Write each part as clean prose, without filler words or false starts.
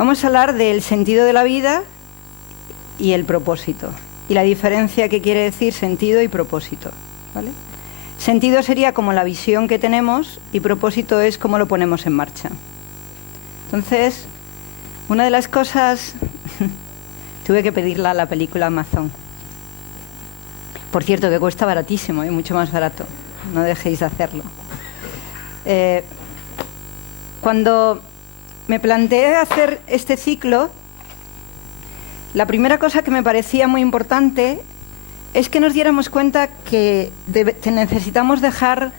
Vamos a hablar del sentido de la vida y el propósito, y la diferencia que quiere decir sentido y propósito, ¿vale? Sentido sería como la visión que tenemos y propósito es cómo lo ponemos en marcha. Entonces, una de las cosas... tuve que pedirla a la película Amazon. Por cierto, que cuesta baratísimo, mucho más barato. No dejéis de hacerlo. Cuando me planteé hacer este ciclo, la primera cosa que me parecía muy importante es que nos diéramos cuenta que necesitamos dejar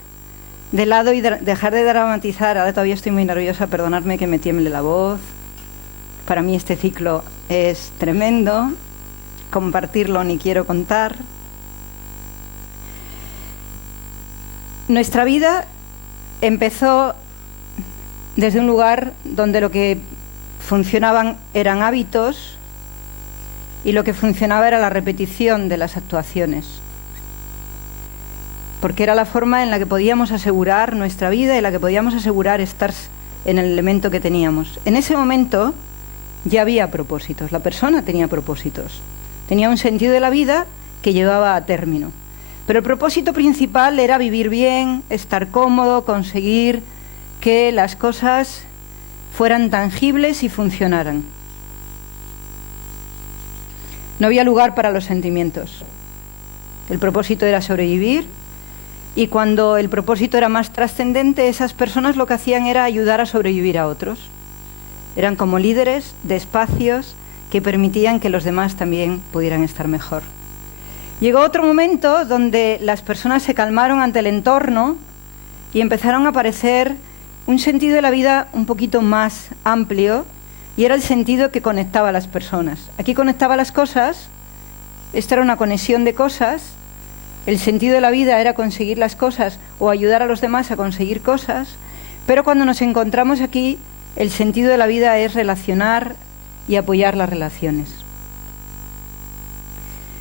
de lado y dejar de dramatizar. Ahora todavía estoy muy nerviosa, perdonadme que me tiemble la voz. Para mí este ciclo es tremendo, compartirlo ni quiero contar. Nuestra vida empezó desde un lugar donde lo que funcionaban eran hábitos y lo que funcionaba era la repetición de las actuaciones, porque era la forma en la que podíamos asegurar nuestra vida y en la que podíamos asegurar estar en el elemento que teníamos. En ese momento ya había propósitos, la persona tenía propósitos, tenía un sentido de la vida que llevaba a término. Pero el propósito principal era vivir bien, estar cómodo, conseguir que las cosas fueran tangibles y funcionaran. No había lugar para los sentimientos. El propósito era sobrevivir y cuando el propósito era más trascendente, esas personas lo que hacían era ayudar a sobrevivir a otros. Eran como líderes de espacios que permitían que los demás también pudieran estar mejor. Llegó otro momento donde las personas se calmaron ante el entorno y empezaron a aparecer un sentido de la vida un poquito más amplio y era el sentido que conectaba a las personas. Aquí conectaba las cosas, esta era una conexión de cosas, el sentido de la vida era conseguir las cosas o ayudar a los demás a conseguir cosas, pero cuando nos encontramos aquí, el sentido de la vida es relacionar y apoyar las relaciones.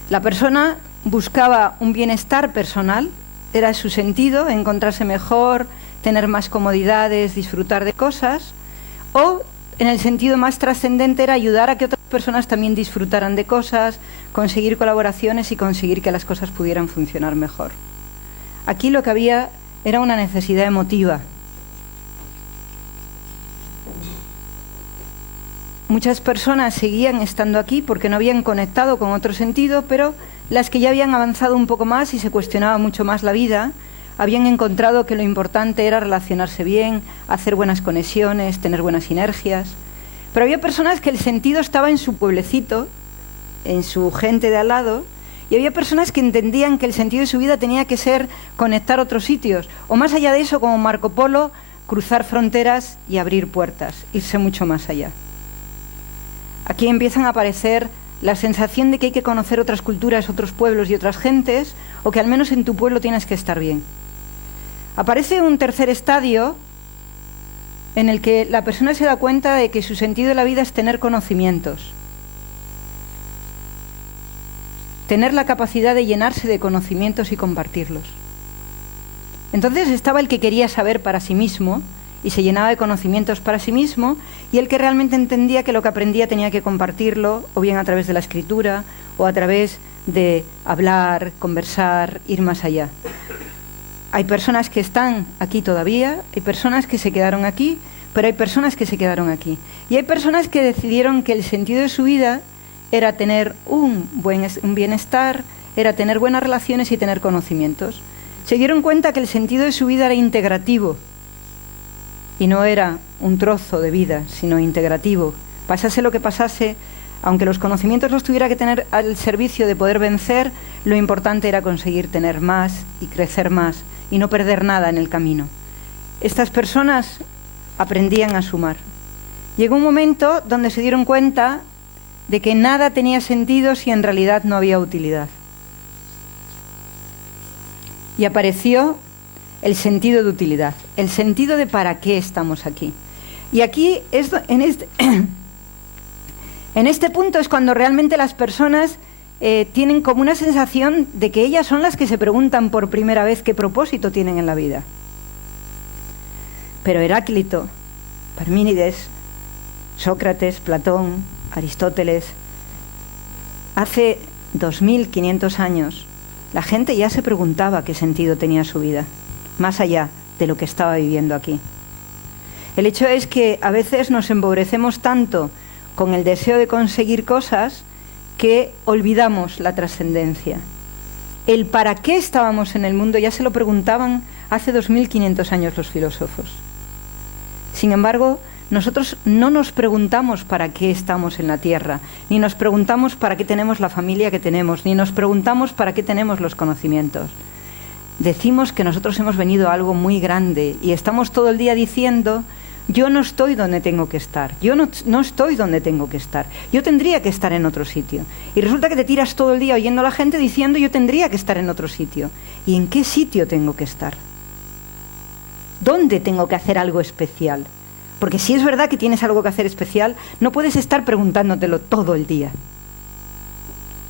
La persona buscaba un bienestar personal, era su sentido, encontrarse mejor, tener más comodidades, disfrutar de cosas, o en el sentido más trascendente era ayudar a que otras personas también disfrutaran de cosas, conseguir colaboraciones y conseguir que las cosas pudieran funcionar mejor. Aquí lo que había era una necesidad emotiva. Muchas personas seguían estando aquí porque no habían conectado con otro sentido, pero las que ya habían avanzado un poco más y se cuestionaba mucho más la vida, habían encontrado que lo importante era relacionarse bien, hacer buenas conexiones, tener buenas sinergias. Pero había personas que el sentido estaba en su pueblecito, en su gente de al lado, y había personas que entendían que el sentido de su vida tenía que ser conectar otros sitios, o más allá de eso, como Marco Polo, cruzar fronteras y abrir puertas, irse mucho más allá. Aquí empiezan a aparecer la sensación de que hay que conocer otras culturas, otros pueblos y otras gentes, o que al menos en tu pueblo tienes que estar bien. Aparece un tercer estadio en el que la persona se da cuenta de que su sentido de la vida es tener conocimientos, tener la capacidad de llenarse de conocimientos y compartirlos. Entonces estaba el que quería saber para sí mismo y se llenaba de conocimientos para sí mismo, y el que realmente entendía que lo que aprendía tenía que compartirlo, o bien a través de la escritura, o a través de hablar, conversar, ir más allá. Hay personas que están aquí todavía, hay personas que se quedaron aquí, pero hay personas que se quedaron aquí. Y hay personas que decidieron que el sentido de su vida era tener un bienestar, era tener buenas relaciones y tener conocimientos. Se dieron cuenta que el sentido de su vida era integrativo, y no era un trozo de vida, sino integrativo. Pasase lo que pasase, aunque los conocimientos los tuviera que tener al servicio de poder vencer, lo importante era conseguir tener más y crecer más y no perder nada en el camino. Estas personas aprendían a sumar. Llegó un momento donde se dieron cuenta de que nada tenía sentido si en realidad no había utilidad. Y apareció el sentido de utilidad, el sentido de para qué estamos aquí. Y aquí, en este punto es cuando realmente las personas tienen como una sensación de que ellas son las que se preguntan por primera vez qué propósito tienen en la vida. Pero Heráclito, Parménides, Sócrates, Platón, Aristóteles. Hace 2500 años la gente ya se preguntaba qué sentido tenía su vida, más allá de lo que estaba viviendo aquí. El hecho es que a veces nos empobrecemos tanto con el deseo de conseguir cosas que olvidamos la trascendencia. El para qué estábamos en el mundo ya se lo preguntaban hace 2500 años los filósofos. Sin embargo, nosotros no nos preguntamos para qué estamos en la Tierra, ni nos preguntamos para qué tenemos la familia que tenemos, ni nos preguntamos para qué tenemos los conocimientos. Decimos que nosotros hemos venido a algo muy grande y estamos todo el día diciendo: yo no estoy donde tengo que estar, yo no estoy donde tengo que estar, yo tendría que estar en otro sitio. Y resulta que te tiras todo el día oyendo a la gente diciendo: yo tendría que estar en otro sitio. ¿Y en qué sitio tengo que estar? ¿Dónde tengo que hacer algo especial? Porque si es verdad que tienes algo que hacer especial, no puedes estar preguntándotelo todo el día.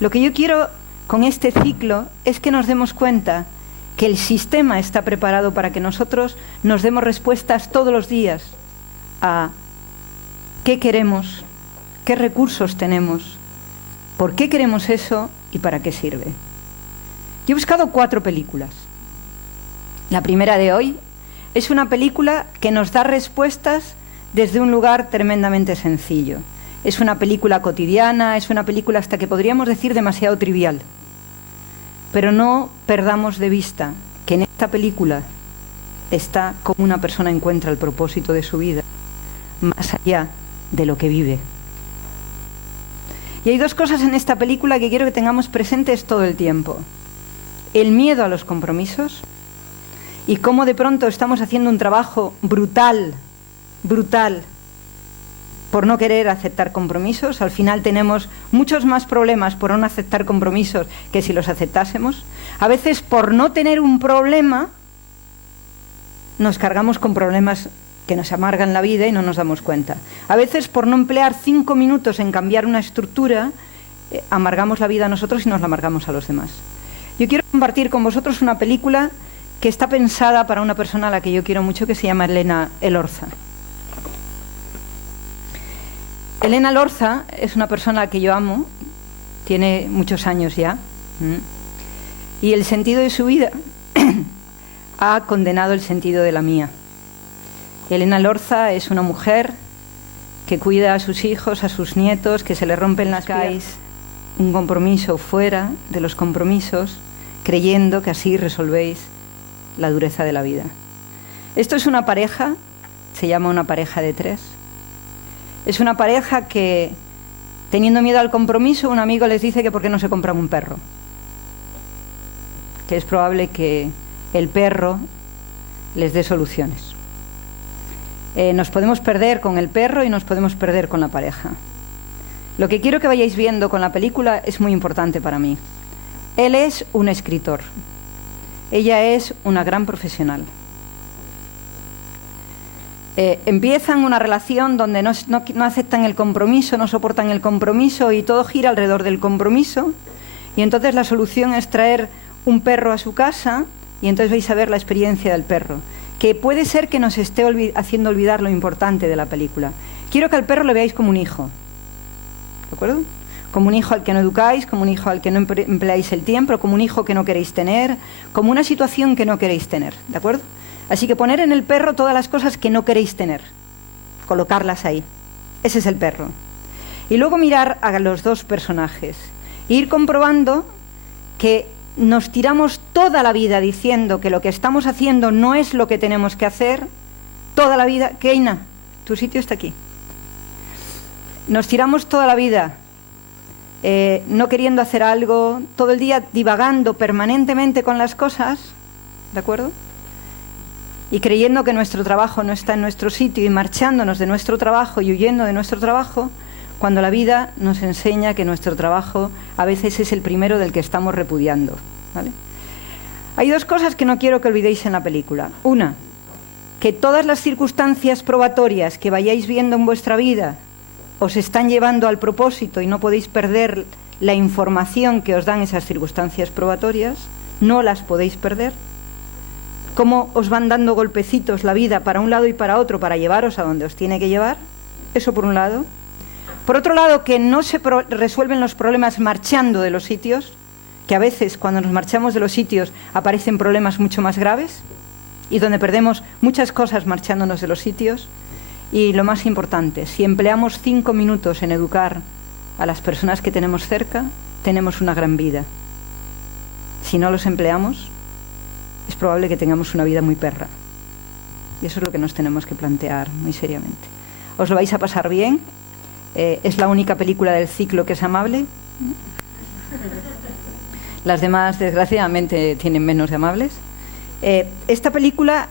Lo que yo quiero con este ciclo es que nos demos cuenta que el sistema está preparado para que nosotros nos demos respuestas todos los días a qué queremos, qué recursos tenemos, por qué queremos eso y para qué sirve. Yo he buscado 4 películas. La primera de hoy es una película que nos da respuestas desde un lugar tremendamente sencillo. Es una película cotidiana, es una película hasta que podríamos decir demasiado trivial. Pero no perdamos de vista que en esta película está cómo una persona encuentra el propósito de su vida, más allá de lo que vive. Y hay 2 cosas en esta película que quiero que tengamos presentes todo el tiempo: el miedo a los compromisos y cómo de pronto estamos haciendo un trabajo brutal por no querer aceptar compromisos. Al final tenemos muchos más problemas por no aceptar compromisos que si los aceptásemos. A veces por no tener un problema nos cargamos con problemas que nos amargan la vida y no nos damos cuenta. A veces por no emplear 5 minutos en cambiar una estructura, amargamos la vida a nosotros y nos la amargamos a los demás. Yo quiero compartir con vosotros una película que está pensada para una persona a la que yo quiero mucho, que se llama Elena Elorza. Elena Elorza es una persona a la que yo amo, tiene muchos años ya, y el sentido de su vida ha condenado el sentido de la mía. Elena Elorza es una mujer que cuida a sus hijos, a sus nietos, que se le rompen las piernas, un compromiso fuera de los compromisos, creyendo que así resolvéis la dureza de la vida. Esto es una pareja, se llama una pareja de 3. Es una pareja que, teniendo miedo al compromiso, un amigo les dice que por qué no se compran un perro, que es probable que el perro les dé soluciones. Nos podemos perder con el perro y nos podemos perder con la pareja. Lo que quiero que vayáis viendo con la película es muy importante para mí. Él es un escritor, ella es una gran profesional. Empiezan una relación donde no aceptan el compromiso, no soportan el compromiso y todo gira alrededor del compromiso, y entonces la solución es traer un perro a su casa y entonces vais a ver la experiencia del perro, que puede ser que nos esté haciendo olvidar lo importante de la película. Quiero que al perro lo veáis como un hijo, ¿de acuerdo? Como un hijo al que no educáis, como un hijo al que no empleáis el tiempo, como un hijo que no queréis tener, como una situación que no queréis tener, ¿de acuerdo? Así que poner en el perro todas las cosas que no queréis tener, colocarlas ahí. Ese es el perro. Y luego mirar a los 2 personajes e ir comprobando que nos tiramos toda la vida diciendo que lo que estamos haciendo no es lo que tenemos que hacer, toda la vida. Keina, tu sitio está aquí. Nos tiramos toda la vida no queriendo hacer algo, todo el día divagando permanentemente con las cosas, ¿de acuerdo? Y creyendo que nuestro trabajo no está en nuestro sitio y marchándonos de nuestro trabajo y huyendo de nuestro trabajo, cuando la vida nos enseña que nuestro trabajo a veces es el primero del que estamos repudiando, ¿vale? Hay 2 cosas que no quiero que olvidéis en la película. Una, que todas las circunstancias probatorias que vayáis viendo en vuestra vida os están llevando al propósito y no podéis perder la información que os dan esas circunstancias probatorias, no las podéis perder. Cómo os van dando golpecitos la vida para un lado y para otro para llevaros a donde os tiene que llevar, Eso por un lado. Por otro lado, que no se resuelven los problemas marchando de los sitios, que a veces cuando nos marchamos de los sitios aparecen problemas mucho más graves y donde perdemos muchas cosas marchándonos de los sitios. Y lo más importante, si empleamos 5 minutos en educar a las personas que tenemos cerca, tenemos una gran vida. Si no los empleamos, es probable que tengamos una vida muy perra. Y eso es lo que nos tenemos que plantear muy seriamente. ¿Os lo vais a pasar bien? ¿Es la única película del ciclo que es amable? Las demás, desgraciadamente, tienen menos de amables. Esta película,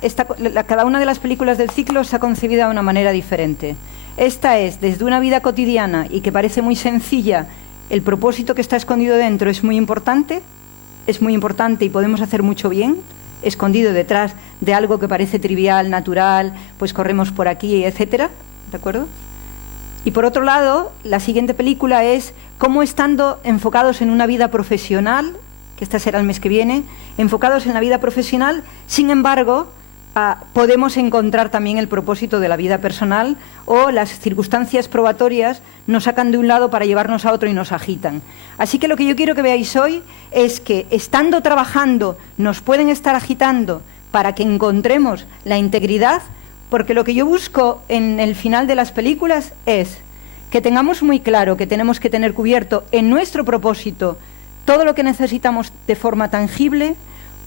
cada una de las películas del ciclo está concebida de una manera diferente. Esta es desde una vida cotidiana y que parece muy sencilla, el propósito que está escondido dentro es muy importante y podemos hacer mucho bien, escondido detrás de algo que parece trivial, natural, pues corremos por aquí, etcétera, ¿de acuerdo? Y por otro lado, la siguiente película es cómo, estando enfocados en una vida profesional, que esta será el mes que viene, enfocados en la vida profesional, sin embargo, podemos encontrar también el propósito de la vida personal, o las circunstancias probatorias nos sacan de un lado para llevarnos a otro y nos agitan. Así que lo que yo quiero que veáis hoy es que, estando trabajando, nos pueden estar agitando para que encontremos la integridad, porque lo que yo busco en el final de las películas es que tengamos muy claro que tenemos que tener cubierto en nuestro propósito todo lo que necesitamos de forma tangible,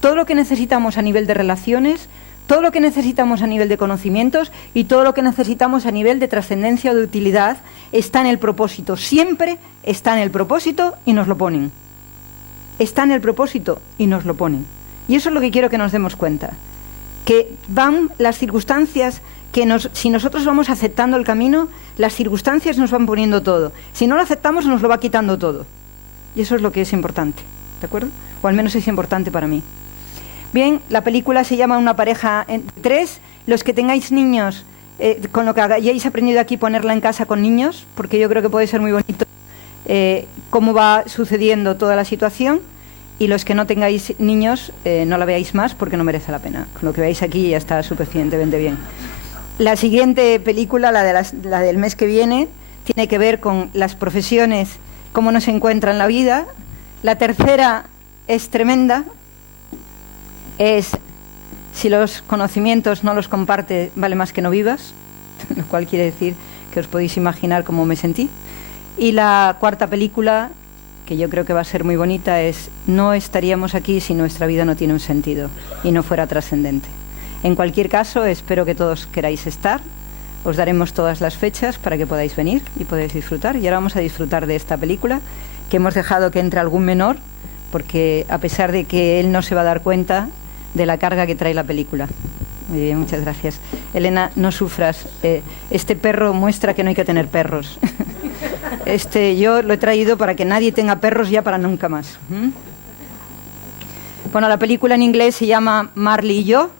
todo lo que necesitamos a nivel de relaciones, todo lo que necesitamos a nivel de conocimientos y todo lo que necesitamos a nivel de trascendencia o de utilidad está en el propósito. Siempre está en el propósito y nos lo ponen. Está en el propósito y nos lo ponen. Y eso es lo que quiero que nos demos cuenta. Que van las circunstancias que si nosotros vamos aceptando el camino, las circunstancias nos van poniendo todo. Si no lo aceptamos, nos lo va quitando todo. Y eso es lo que es importante, ¿de acuerdo? O al menos es importante para mí. Bien, la película se llama Una pareja en tres. Los que tengáis niños, con lo que hayáis aprendido aquí, ponerla en casa con niños, porque yo creo que puede ser muy bonito cómo va sucediendo toda la situación. Y los que no tengáis niños, no la veáis más porque no merece la pena. Con lo que veáis aquí ya está suficientemente bien. La siguiente película, la del mes que viene, tiene que ver con las profesiones, cómo nos encuentra en la vida. La tercera es tremenda. Es, si los conocimientos no los comparte, vale más que no vivas, lo cual quiere decir que os podéis imaginar cómo me sentí. Y la cuarta película, que yo creo que va a ser muy bonita, es no estaríamos aquí si nuestra vida no tiene un sentido y no fuera trascendente. En cualquier caso, espero que todos queráis estar. Os daremos todas las fechas para que podáis venir y podáis disfrutar. Y ahora vamos a disfrutar de esta película, que hemos dejado que entre algún menor, porque a pesar de que él no se va a dar cuenta de la carga que trae la película. Muy bien, muchas gracias. Elena, no sufras. Este perro muestra que no hay que tener perros. Yo lo he traído para que nadie tenga perros ya para nunca más. Bueno, la película en inglés se llama Marley y yo.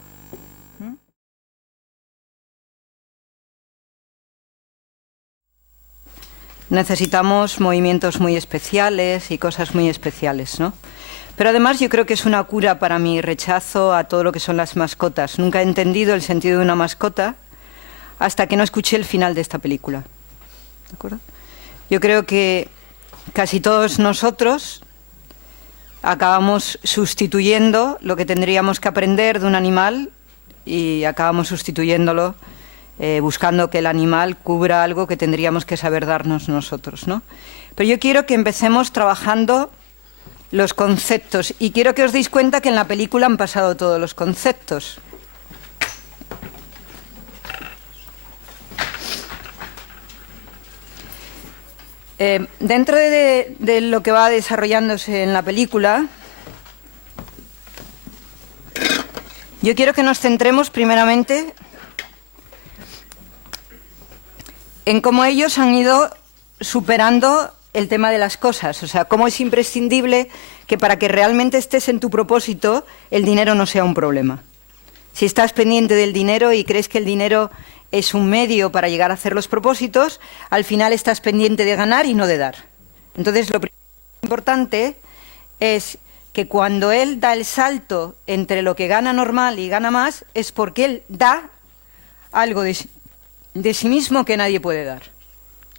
Necesitamos movimientos muy especiales y cosas muy especiales, ¿no? Pero además yo creo que es una cura para mi rechazo a todo lo que son las mascotas. Nunca he entendido el sentido de una mascota hasta que no escuché el final de esta película. ¿De acuerdo? Yo creo que casi todos nosotros acabamos sustituyendo lo que tendríamos que aprender de un animal y acabamos sustituyéndolo buscando que el animal cubra algo que tendríamos que saber darnos nosotros, ¿no? Pero yo quiero que empecemos trabajando los conceptos y quiero que os deis cuenta que en la película han pasado todos los conceptos. Dentro de lo que va desarrollándose en la película, yo quiero que nos centremos primeramente en cómo ellos han ido superando el tema de las cosas. O sea, cómo es imprescindible que para que realmente estés en tu propósito, el dinero no sea un problema. Si estás pendiente del dinero y crees que el dinero es un medio para llegar a hacer los propósitos, al final estás pendiente de ganar y no de dar. Entonces, lo importante es que cuando él da el salto entre lo que gana normal y gana más, es porque él da algo de de sí mismo que nadie puede dar,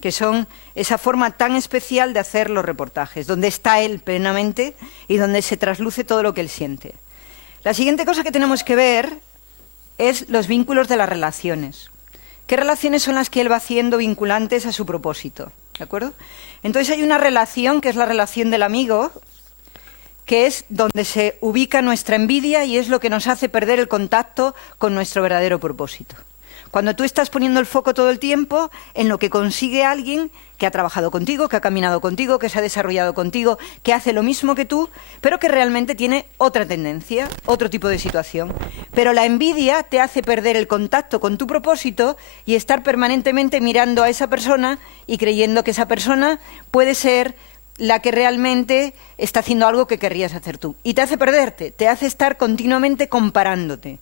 que son esa forma tan especial de hacer los reportajes, donde está él plenamente y donde se trasluce todo lo que él siente. La siguiente cosa que tenemos que ver es los vínculos de las relaciones. ¿Qué relaciones son las que él va haciendo vinculantes a su propósito? ¿De acuerdo? Entonces hay una relación que es la relación del amigo, que es donde se ubica nuestra envidia y es lo que nos hace perder el contacto con nuestro verdadero propósito. Cuando tú estás poniendo el foco todo el tiempo en lo que consigue alguien que ha trabajado contigo, que ha caminado contigo, que se ha desarrollado contigo, que hace lo mismo que tú, pero que realmente tiene otra tendencia, otro tipo de situación. Pero la envidia te hace perder el contacto con tu propósito y estar permanentemente mirando a esa persona y creyendo que esa persona puede ser la que realmente está haciendo algo que querrías hacer tú. Y te hace perderte, te hace estar continuamente comparándote.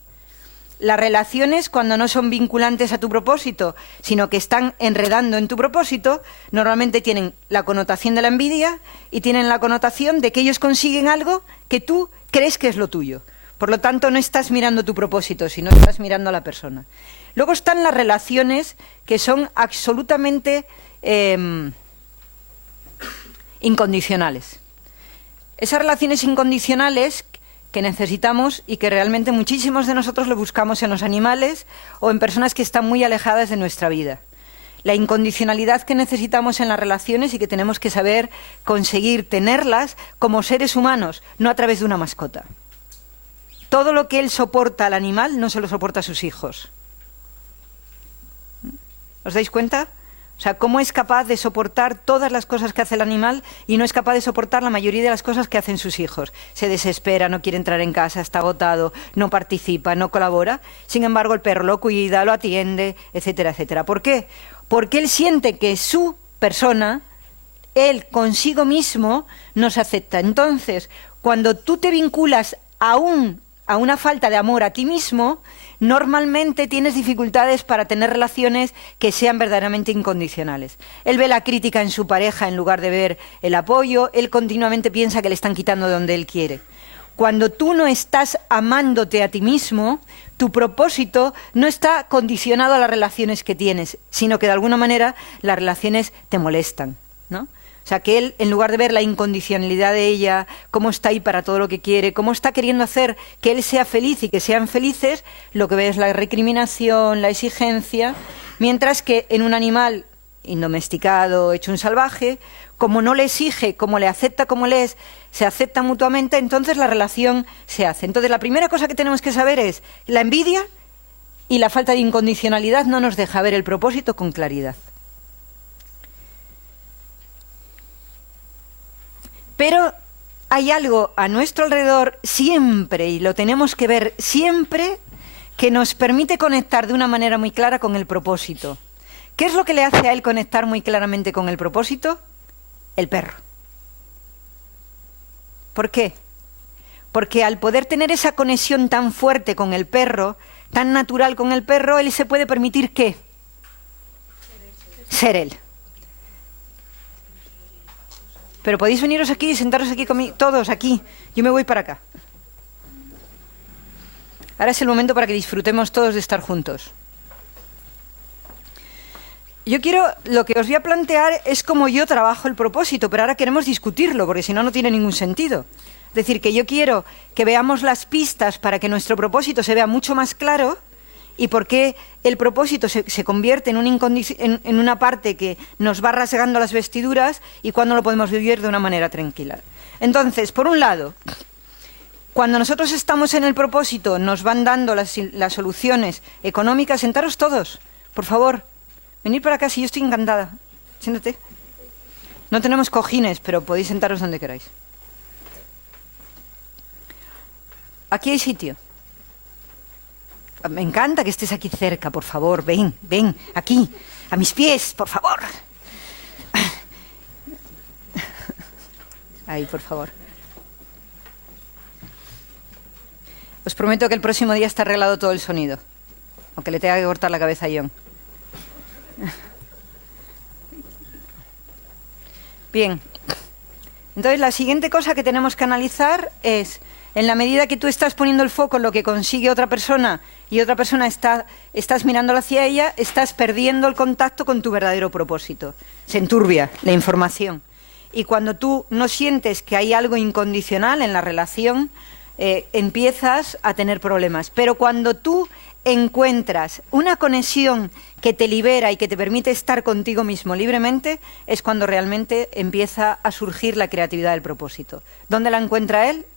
Las relaciones, cuando no son vinculantes a tu propósito, sino que están enredando en tu propósito, normalmente tienen la connotación de la envidia y tienen la connotación de que ellos consiguen algo que tú crees que es lo tuyo. Por lo tanto, no estás mirando tu propósito, sino estás mirando a la persona. Luego están las relaciones que son absolutamente incondicionales. Esas relaciones incondicionales que necesitamos y que realmente muchísimos de nosotros lo buscamos en los animales o en personas que están muy alejadas de nuestra vida. La incondicionalidad que necesitamos en las relaciones y que tenemos que saber conseguir tenerlas como seres humanos, no a través de una mascota. Todo lo que él soporta al animal no se lo soporta a sus hijos. ¿Os dais cuenta? O sea, cómo es capaz de soportar todas las cosas que hace el animal y no es capaz de soportar la mayoría de las cosas que hacen sus hijos. Se desespera, no quiere entrar en casa, está agotado, no participa, no colabora. Sin embargo, el perro lo cuida, lo atiende, etcétera, etcétera. ¿Por qué? Porque él siente que su persona, él consigo mismo, nos acepta. Entonces, cuando tú te vinculas a una falta de amor a ti mismo, normalmente tienes dificultades para tener relaciones que sean verdaderamente incondicionales. Él ve la crítica en su pareja en lugar de ver el apoyo, él continuamente piensa que le están quitando de donde él quiere. Cuando tú no estás amándote a ti mismo, tu propósito no está condicionado a las relaciones que tienes, sino que de alguna manera las relaciones te molestan, ¿no? O sea, que él, en lugar de ver la incondicionalidad de ella, cómo está ahí para todo lo que quiere, cómo está queriendo hacer que él sea feliz y que sean felices, lo que ve es la recriminación, la exigencia, mientras que en un animal indomesticado, hecho un salvaje, como no le exige, como le acepta como le es, se acepta mutuamente, entonces la relación se hace. Entonces la primera cosa que tenemos que saber es la envidia y la falta de incondicionalidad no nos deja ver el propósito con claridad. Pero hay algo a nuestro alrededor siempre, y lo tenemos que ver siempre, que nos permite conectar de una manera muy clara con el propósito. ¿Qué es lo que le hace a él conectar muy claramente con el propósito? El perro. ¿Por qué? Porque al poder tener esa conexión tan fuerte con el perro, tan natural con el perro, él se puede permitir ¿qué? Ser él. Pero podéis veniros aquí y sentaros aquí conmigo, todos aquí. Yo me voy para acá. Ahora es el momento para que disfrutemos todos de estar juntos. Lo que os voy a plantear es cómo yo trabajo el propósito, pero ahora queremos discutirlo, porque si no, no tiene ningún sentido. Es decir, que yo quiero que veamos las pistas para que nuestro propósito se vea mucho más claro y por qué el propósito se convierte en una parte que nos va rasgando las vestiduras y cuándo lo podemos vivir de una manera tranquila. Entonces, por un lado, cuando nosotros estamos en el propósito, nos van dando las soluciones económicas. Sentaros todos, por favor. Venid para acá, si yo estoy encantada. Siéntate. No tenemos cojines, pero podéis sentaros donde queráis. Aquí hay sitio. Me encanta que estés aquí cerca, por favor. Ven, aquí, a mis pies, por favor. Ahí, por favor. Os prometo que el próximo día está arreglado todo el sonido, aunque le tenga que cortar la cabeza a John. Bien. Entonces, la siguiente cosa que tenemos que analizar es, en la medida que tú estás poniendo el foco en lo que consigue otra persona y otra persona estás mirándola hacia ella, estás perdiendo el contacto con tu verdadero propósito. Se enturbia la información. Y cuando tú no sientes que hay algo incondicional en la relación, empiezas a tener problemas. Pero cuando tú encuentras una conexión que te libera y que te permite estar contigo mismo libremente, es cuando realmente empieza a surgir la creatividad del propósito. ¿Dónde la encuentra él?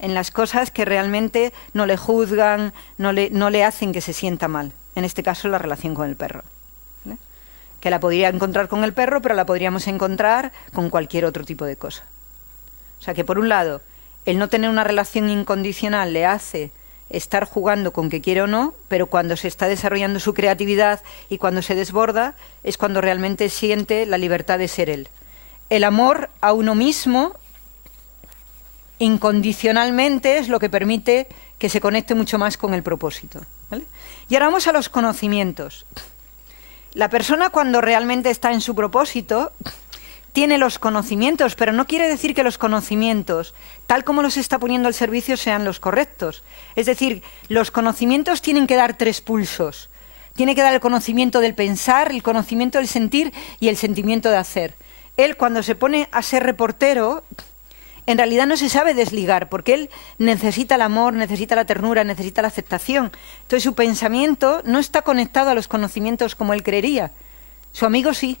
En las cosas que realmente no le juzgan, no le hacen que se sienta mal. En este caso, la relación con el perro. ¿Vale? Que la podría encontrar con el perro, pero la podríamos encontrar con cualquier otro tipo de cosa. O sea que, por un lado, el no tener una relación incondicional le hace estar jugando con que quiere o no, pero cuando se está desarrollando su creatividad y cuando se desborda, es cuando realmente siente la libertad de ser él. El amor a uno mismo, incondicionalmente, es lo que permite que se conecte mucho más con el propósito. ¿Vale? Y ahora vamos a los conocimientos. La persona, cuando realmente está en su propósito, tiene los conocimientos, pero no quiere decir que los conocimientos, tal como los está poniendo al servicio, sean los correctos. Es decir, los conocimientos tienen que dar 3 pulsos. Tiene que dar el conocimiento del pensar, el conocimiento del sentir y el sentimiento de hacer. Él, cuando se pone a ser reportero, en realidad no se sabe desligar, porque él necesita el amor, necesita la ternura, necesita la aceptación. Entonces su pensamiento no está conectado a los conocimientos como él creería. Su amigo sí.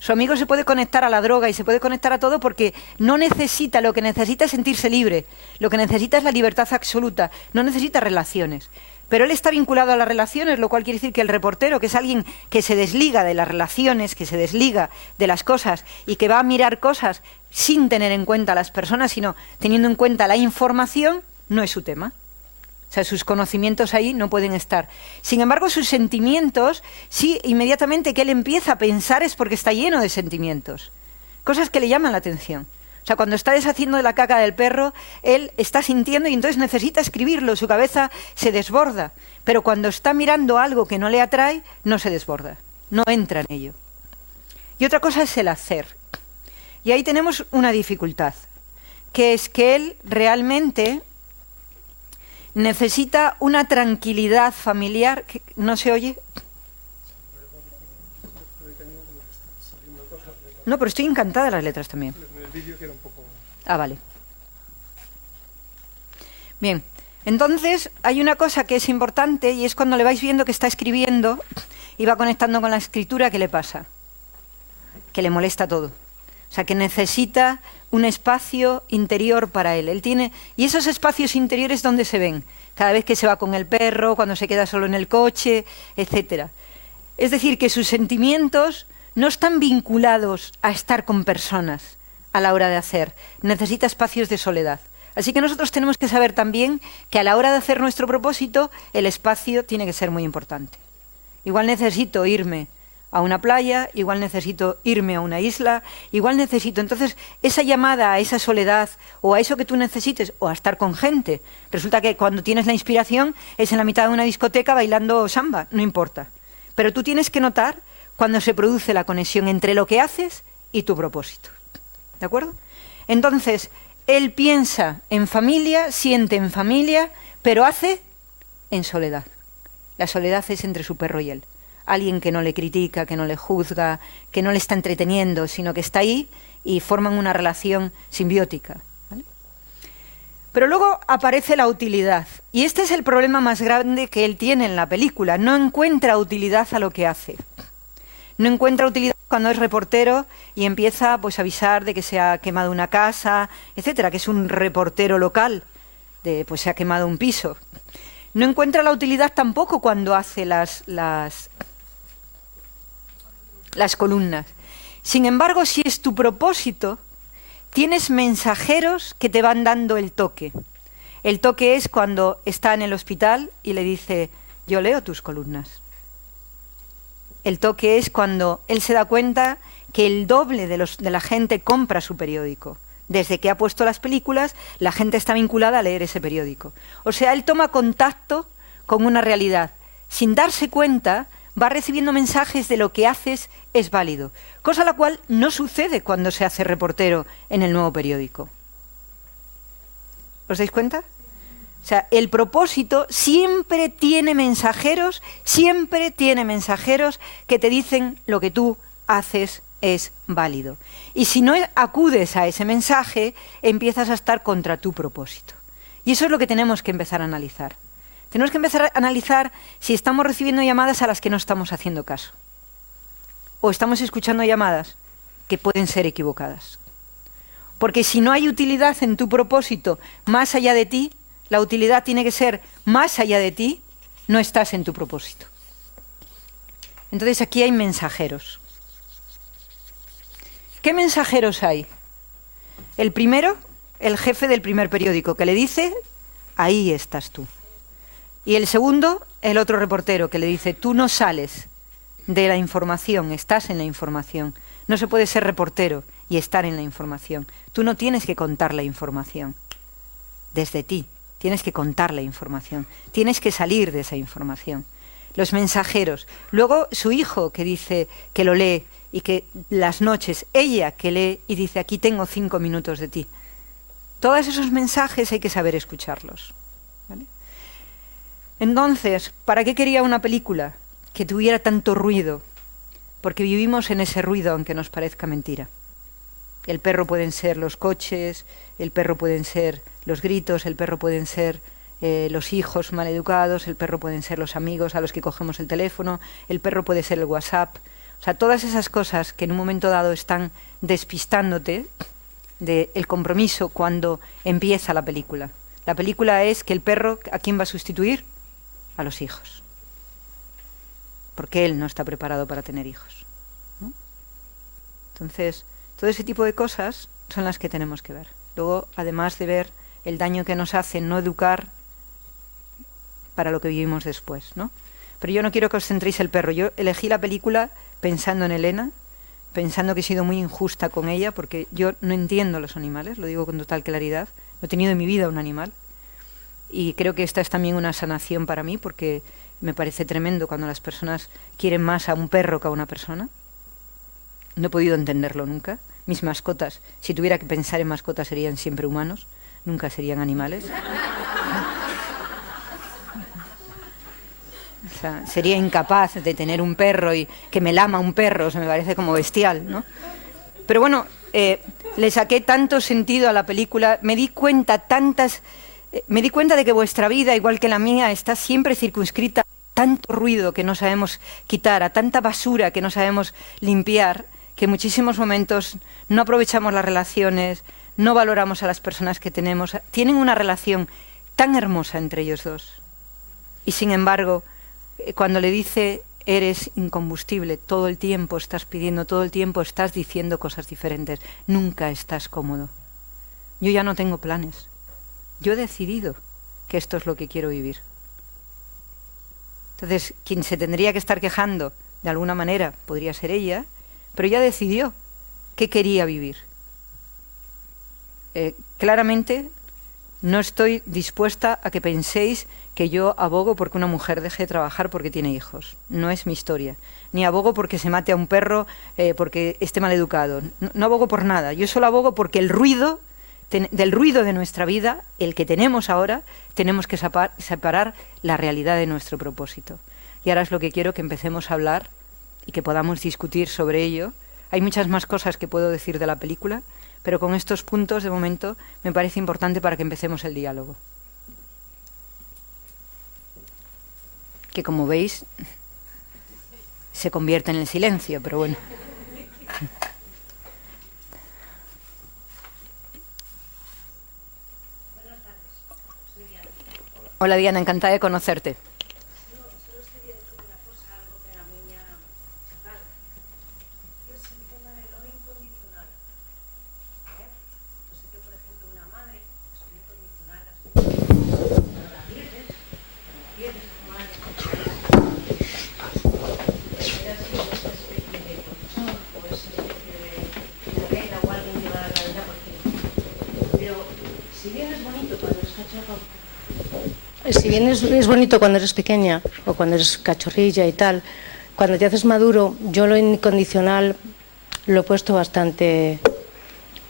Su amigo se puede conectar a la droga y se puede conectar a todo porque no necesita, lo que necesita es sentirse libre. Lo que necesita es la libertad absoluta, no necesita relaciones. Pero él está vinculado a las relaciones, lo cual quiere decir que el reportero, que es alguien que se desliga de las relaciones, que se desliga de las cosas y que va a mirar cosas sin tener en cuenta a las personas, sino teniendo en cuenta la información, no es su tema. O sea, sus conocimientos ahí no pueden estar. Sin embargo, sus sentimientos, sí, inmediatamente que él empieza a pensar es porque está lleno de sentimientos. Cosas que le llaman la atención. O sea, cuando está deshaciendo de la caca del perro, él está sintiendo y entonces necesita escribirlo, su cabeza se desborda. Pero cuando está mirando algo que no le atrae, no se desborda, no entra en ello. Y otra cosa es el hacer. Y ahí tenemos una dificultad, que es que él realmente necesita una tranquilidad familiar. ¿No se oye? No, pero estoy encantada de las letras también. En el vídeo queda un poco... Ah, vale. Bien, entonces hay una cosa que es importante y es cuando le vais viendo que está escribiendo y va conectando con la escritura, ¿qué le pasa? Que le molesta todo. O sea, que necesita un espacio interior para él. Él tiene... Y esos espacios interiores, ¿dónde se ven? Cada vez que se va con el perro, cuando se queda solo en el coche, etcétera. Es decir, que sus sentimientos no están vinculados a estar con personas a la hora de hacer. Necesita espacios de soledad. Así que nosotros tenemos que saber también que a la hora de hacer nuestro propósito, el espacio tiene que ser muy importante. Igual necesito irme a una playa, igual necesito irme a una isla, igual necesito... Entonces, esa llamada a esa soledad o a eso que tú necesites o a estar con gente, resulta que cuando tienes la inspiración es en la mitad de una discoteca bailando samba, no importa. Pero tú tienes que notar cuando se produce la conexión entre lo que haces y tu propósito. ¿De acuerdo? Entonces, él piensa en familia, siente en familia, pero hace en soledad. La soledad es entre su perro y él. Alguien que no le critica, que no le juzga, que no le está entreteniendo, sino que está ahí y forman una relación simbiótica. ¿Vale? Pero luego aparece la utilidad. Y este es el problema más grande que él tiene en la película. No encuentra utilidad a lo que hace. No encuentra utilidad cuando es reportero y empieza pues, a avisar de que se ha quemado una casa, etcétera, que es un reportero local, de pues se ha quemado un piso. No encuentra la utilidad tampoco cuando hace las columnas. Sin embargo, si es tu propósito, tienes mensajeros que te van dando el toque. El toque es cuando está en el hospital y le dice, yo leo tus columnas. El toque es cuando él se da cuenta que el doble de la gente compra su periódico. Desde que ha puesto las películas, la gente está vinculada a leer ese periódico. O sea, él toma contacto con una realidad. Sin darse cuenta, va recibiendo mensajes de lo que haces es válido. Cosa la cual no sucede cuando se hace reportero en el Nuevo Periódico. ¿Os dais cuenta? O sea, el propósito siempre tiene mensajeros que te dicen lo que tú haces es válido. Y si no acudes a ese mensaje, empiezas a estar contra tu propósito. Y eso es lo que tenemos que empezar a analizar. Tenemos que empezar a analizar si estamos recibiendo llamadas a las que no estamos haciendo caso. O estamos escuchando llamadas que pueden ser equivocadas. Porque si no hay utilidad en tu propósito más allá de ti, la utilidad tiene que ser más allá de ti, no estás en tu propósito. Entonces aquí hay mensajeros. ¿Qué mensajeros hay? El primero, el jefe del primer periódico, que le dice, ahí estás tú. Y el segundo, el otro reportero, que le dice, tú no sales de la información, estás en la información. No se puede ser reportero y estar en la información. Tú no tienes que contar la información desde ti. Tienes que contar la información. Tienes que salir de esa información. Los mensajeros. Luego su hijo que dice que lo lee y que las noches, ella que lee y dice, aquí tengo 5 minutos de ti. Todos esos mensajes hay que saber escucharlos. ¿Vale? Entonces, ¿para qué quería una película que tuviera tanto ruido? Porque vivimos en ese ruido, aunque nos parezca mentira. El perro pueden ser los coches, el perro pueden ser los gritos, el perro pueden ser los hijos maleducados, el perro pueden ser los amigos a los que cogemos el teléfono, el perro puede ser el WhatsApp. O sea, todas esas cosas que en un momento dado están despistándote del compromiso cuando empieza la película. La película es que el perro, ¿a quién va a sustituir? A los hijos. Porque él no está preparado para tener hijos, ¿no? Entonces, todo ese tipo de cosas son las que tenemos que ver. Luego, además de ver el daño que nos hace no educar para lo que vivimos después, ¿no? Pero yo no quiero que os centréis el perro. Yo elegí la película pensando en Elena, pensando que he sido muy injusta con ella, porque yo no entiendo a los animales, lo digo con total claridad. No he tenido en mi vida un animal. Y creo que esta es también una sanación para mí, porque me parece tremendo cuando las personas quieren más a un perro que a una persona. No he podido entenderlo nunca. Mis mascotas, si tuviera que pensar en mascotas, serían siempre humanos, nunca serían animales. O sea, sería incapaz de tener un perro y que me lama un perro, o sea, me parece como bestial, ¿no? Pero bueno, le saqué tanto sentido a la película, me di cuenta de que vuestra vida, igual que la mía, está siempre circunscrita a tanto ruido que no sabemos quitar, a tanta basura que no sabemos limpiar, que en muchísimos momentos no aprovechamos las relaciones, no valoramos a las personas que tenemos. Tienen una relación tan hermosa entre ellos dos. Y sin embargo, cuando le dice, eres incombustible, todo el tiempo estás pidiendo, todo el tiempo estás diciendo cosas diferentes, nunca estás cómodo. Yo ya no tengo planes. Yo he decidido que esto es lo que quiero vivir. Entonces, quien se tendría que estar quejando, de alguna manera, podría ser ella, pero ella decidió qué quería vivir. Claramente, no estoy dispuesta a que penséis que yo abogo porque una mujer deje de trabajar porque tiene hijos. No es mi historia. Ni abogo porque se mate a un perro porque esté mal educado. No abogo por nada. Yo solo abogo porque el ruido del ruido de nuestra vida, el que tenemos ahora, tenemos que separar la realidad de nuestro propósito. Y ahora es lo que quiero que empecemos a hablar y que podamos discutir sobre ello. Hay muchas más cosas que puedo decir de la película, pero con estos puntos, de momento, me parece importante para que empecemos el diálogo. Que, como veis, se convierte en el silencio, pero bueno. Hola Diana, encantada de conocerte. Si bien es bonito cuando eres pequeña o cuando eres cachorrilla y tal, cuando te haces maduro, yo lo incondicional lo he puesto bastante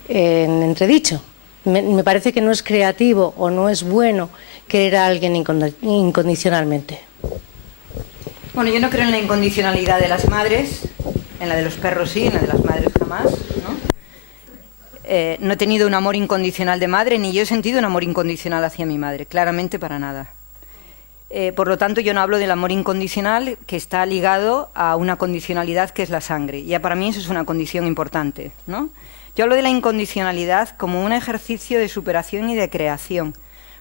en entredicho. Me parece que no es creativo o no es bueno querer a alguien incondicionalmente. Bueno, yo no creo en la incondicionalidad de las madres, en la de los perros sí, en la de las madres jamás, ¿no? No he tenido un amor incondicional de madre, ni yo he sentido un amor incondicional hacia mi madre, claramente para nada. Por lo tanto, yo no hablo del amor incondicional que está ligado a una condicionalidad que es la sangre. Ya para mí eso es una condición importante, ¿no? Yo hablo de la incondicionalidad como un ejercicio de superación y de creación.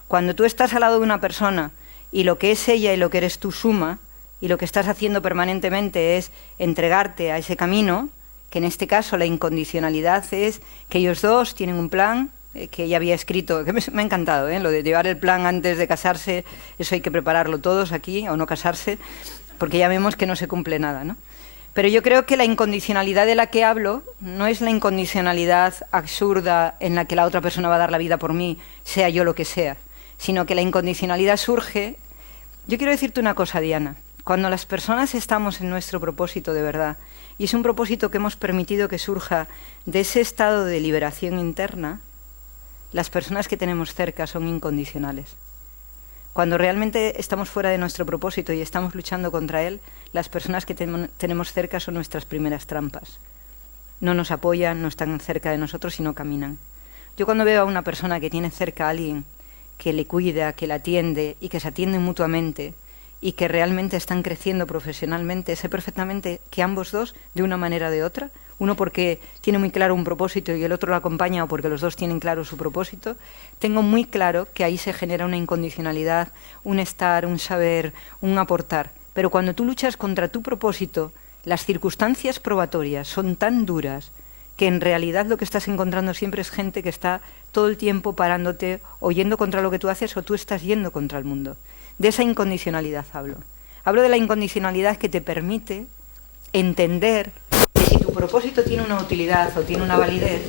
Cuando tú estás al lado de una persona y lo que es ella y lo que eres tú suma, y lo que estás haciendo permanentemente es entregarte a ese camino, que en este caso la incondicionalidad es que ellos dos tienen un plan que ella había escrito, que me ha encantado, lo de llevar el plan antes de casarse, eso hay que prepararlo todos aquí, o no casarse, porque ya vemos que no se cumple nada, ¿no? Pero yo creo que la incondicionalidad de la que hablo no es la incondicionalidad absurda en la que la otra persona va a dar la vida por mí, sea yo lo que sea, sino que la incondicionalidad surge... Yo quiero decirte una cosa, Diana, cuando las personas estamos en nuestro propósito de verdad, y es un propósito que hemos permitido que surja de ese estado de liberación interna, las personas que tenemos cerca son incondicionales. Cuando realmente estamos fuera de nuestro propósito y estamos luchando contra él, las personas que tenemos cerca son nuestras primeras trampas. No nos apoyan, no están cerca de nosotros, sino caminan. Yo cuando veo a una persona que tiene cerca a alguien que le cuida, que la atiende y que se atienden mutuamente y que realmente están creciendo profesionalmente, sé perfectamente que ambos dos, de una manera o de otra, uno porque tiene muy claro un propósito y el otro lo acompaña o porque los dos tienen claro su propósito, tengo muy claro que ahí se genera una incondicionalidad, un estar, un saber, un aportar. Pero cuando tú luchas contra tu propósito, las circunstancias probatorias son tan duras que en realidad lo que estás encontrando siempre es gente que está todo el tiempo parándote o yendo contra lo que tú haces o tú estás yendo contra el mundo. De esa incondicionalidad hablo. Hablo de la incondicionalidad que te permite entender que si tu propósito tiene una utilidad o tiene una validez,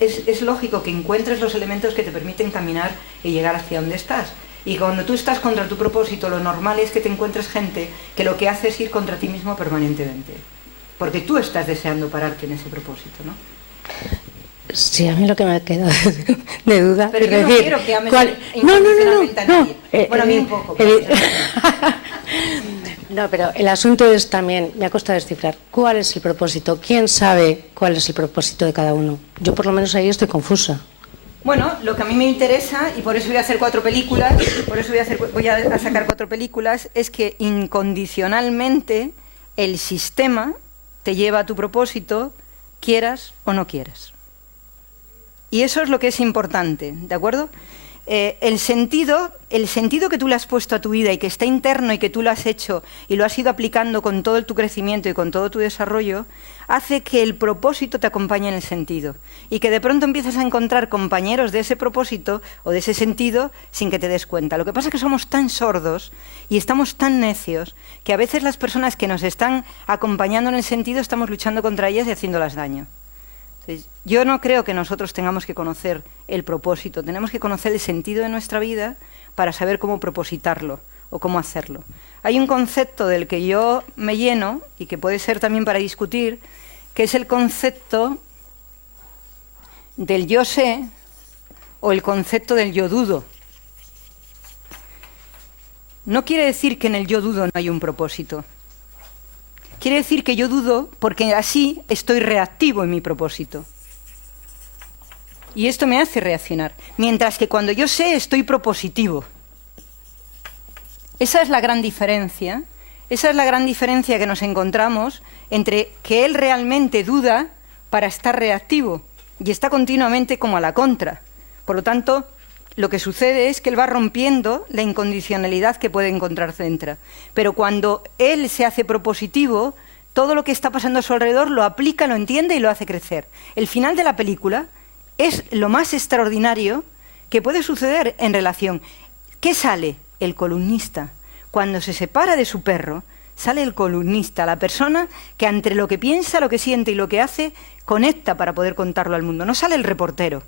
es lógico que encuentres los elementos que te permiten caminar y llegar hacia donde estás. Y cuando tú estás contra tu propósito, lo normal es que te encuentres gente que lo que hace es ir contra ti mismo permanentemente. Porque tú estás deseando pararte en ese propósito, ¿no? Sí, a mí lo que me ha quedado de duda... Pero yo no quiero que ames incondicionalmente a nadie. Bueno, a mí un poco. No, pero el asunto es también, me ha costado descifrar, ¿cuál es el propósito? ¿Quién sabe cuál es el propósito de cada uno? Yo por lo menos ahí estoy confusa. Bueno, lo que a mí me interesa, y por eso voy a hacer 4 películas, voy a sacar 4 películas, es que incondicionalmente el sistema te lleva a tu propósito, quieras o no quieras. Y eso es lo que es importante, ¿de acuerdo? El sentido que tú le has puesto a tu vida y que está interno y que tú lo has hecho y lo has ido aplicando con todo tu crecimiento y con todo tu desarrollo, hace que el propósito te acompañe en el sentido y que de pronto empieces a encontrar compañeros de ese propósito o de ese sentido sin que te des cuenta. Lo que pasa es que somos tan sordos y estamos tan necios que a veces las personas que nos están acompañando en el sentido estamos luchando contra ellas y haciéndolas daño. Yo no creo que nosotros tengamos que conocer el propósito, tenemos que conocer el sentido de nuestra vida para saber cómo propositarlo o cómo hacerlo. Hay un concepto del que yo me lleno y que puede ser también para discutir, que es el concepto del yo sé o el concepto del yo dudo. No quiere decir que en el yo dudo no hay un propósito. Quiere decir que yo dudo porque así estoy reactivo en mi propósito. Y esto me hace reaccionar. Mientras que cuando yo sé, estoy propositivo. Esa es la gran diferencia. Esa es la gran diferencia que nos encontramos entre que él realmente duda para estar reactivo y está continuamente como a la contra. Por lo tanto, lo que sucede es que él va rompiendo la incondicionalidad que puede encontrar dentro. Pero cuando él se hace propositivo, todo lo que está pasando a su alrededor lo aplica, lo entiende y lo hace crecer. El final de la película es lo más extraordinario que puede suceder en relación. ¿Qué sale? El columnista. Cuando se separa de su perro, sale el columnista, la persona que entre lo que piensa, lo que siente y lo que hace, conecta para poder contarlo al mundo. No sale el reportero.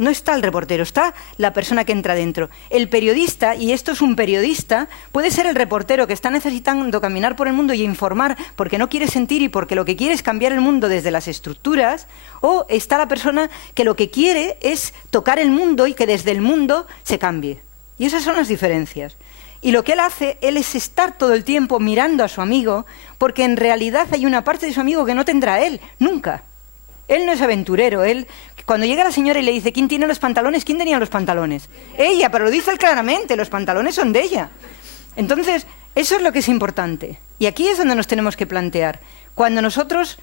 no está el reportero, está la persona que entra dentro. El periodista, y esto es un periodista, puede ser el reportero que está necesitando caminar por el mundo y informar porque no quiere sentir y porque lo que quiere es cambiar el mundo desde las estructuras, o está la persona que lo que quiere es tocar el mundo y que desde el mundo se cambie. Y esas son las diferencias. Y lo que él hace, él es estar todo el tiempo mirando a su amigo, porque en realidad hay una parte de su amigo que no tendrá él, nunca. Él no es aventurero, él, cuando llega la señora y le dice, ¿quién tiene los pantalones? ¿Quién tenía los pantalones? Ella, pero lo dice él claramente, los pantalones son de ella. Entonces, eso es lo que es importante. Y aquí es donde nos tenemos que plantear. Cuando nosotros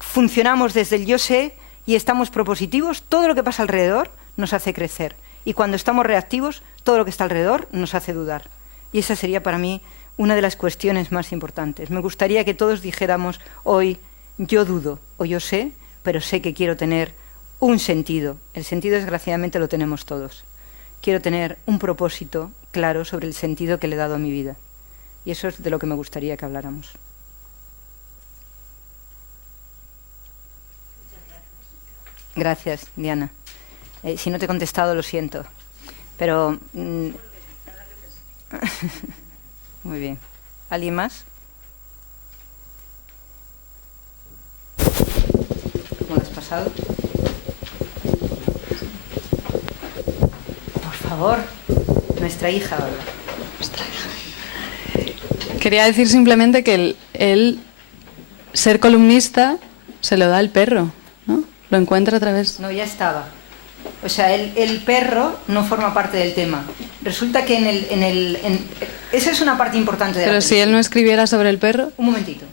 funcionamos desde el yo sé y estamos propositivos, todo lo que pasa alrededor nos hace crecer. Y cuando estamos reactivos, todo lo que está alrededor nos hace dudar. Y esa sería para mí una de las cuestiones más importantes. Me gustaría que todos dijéramos hoy, yo dudo o yo sé, pero sé que quiero tener un sentido. El sentido, desgraciadamente, lo tenemos todos. Quiero tener un propósito claro sobre el sentido que le he dado a mi vida. Y eso es de lo que me gustaría que habláramos. Gracias, Diana. Si no te he contestado, lo siento. Pero... muy bien. ¿Alguien más? ¿Cómo lo has pasado? Por favor, nuestra hija, ¿verdad? Nuestra hija. Quería decir simplemente que el ser columnista se lo da el perro, ¿no? Lo encuentra a través... No, ya estaba. O sea, el perro no forma parte del tema. Resulta que esa es una parte importante de la película. Pero si él no escribiera sobre el perro... Un momentito.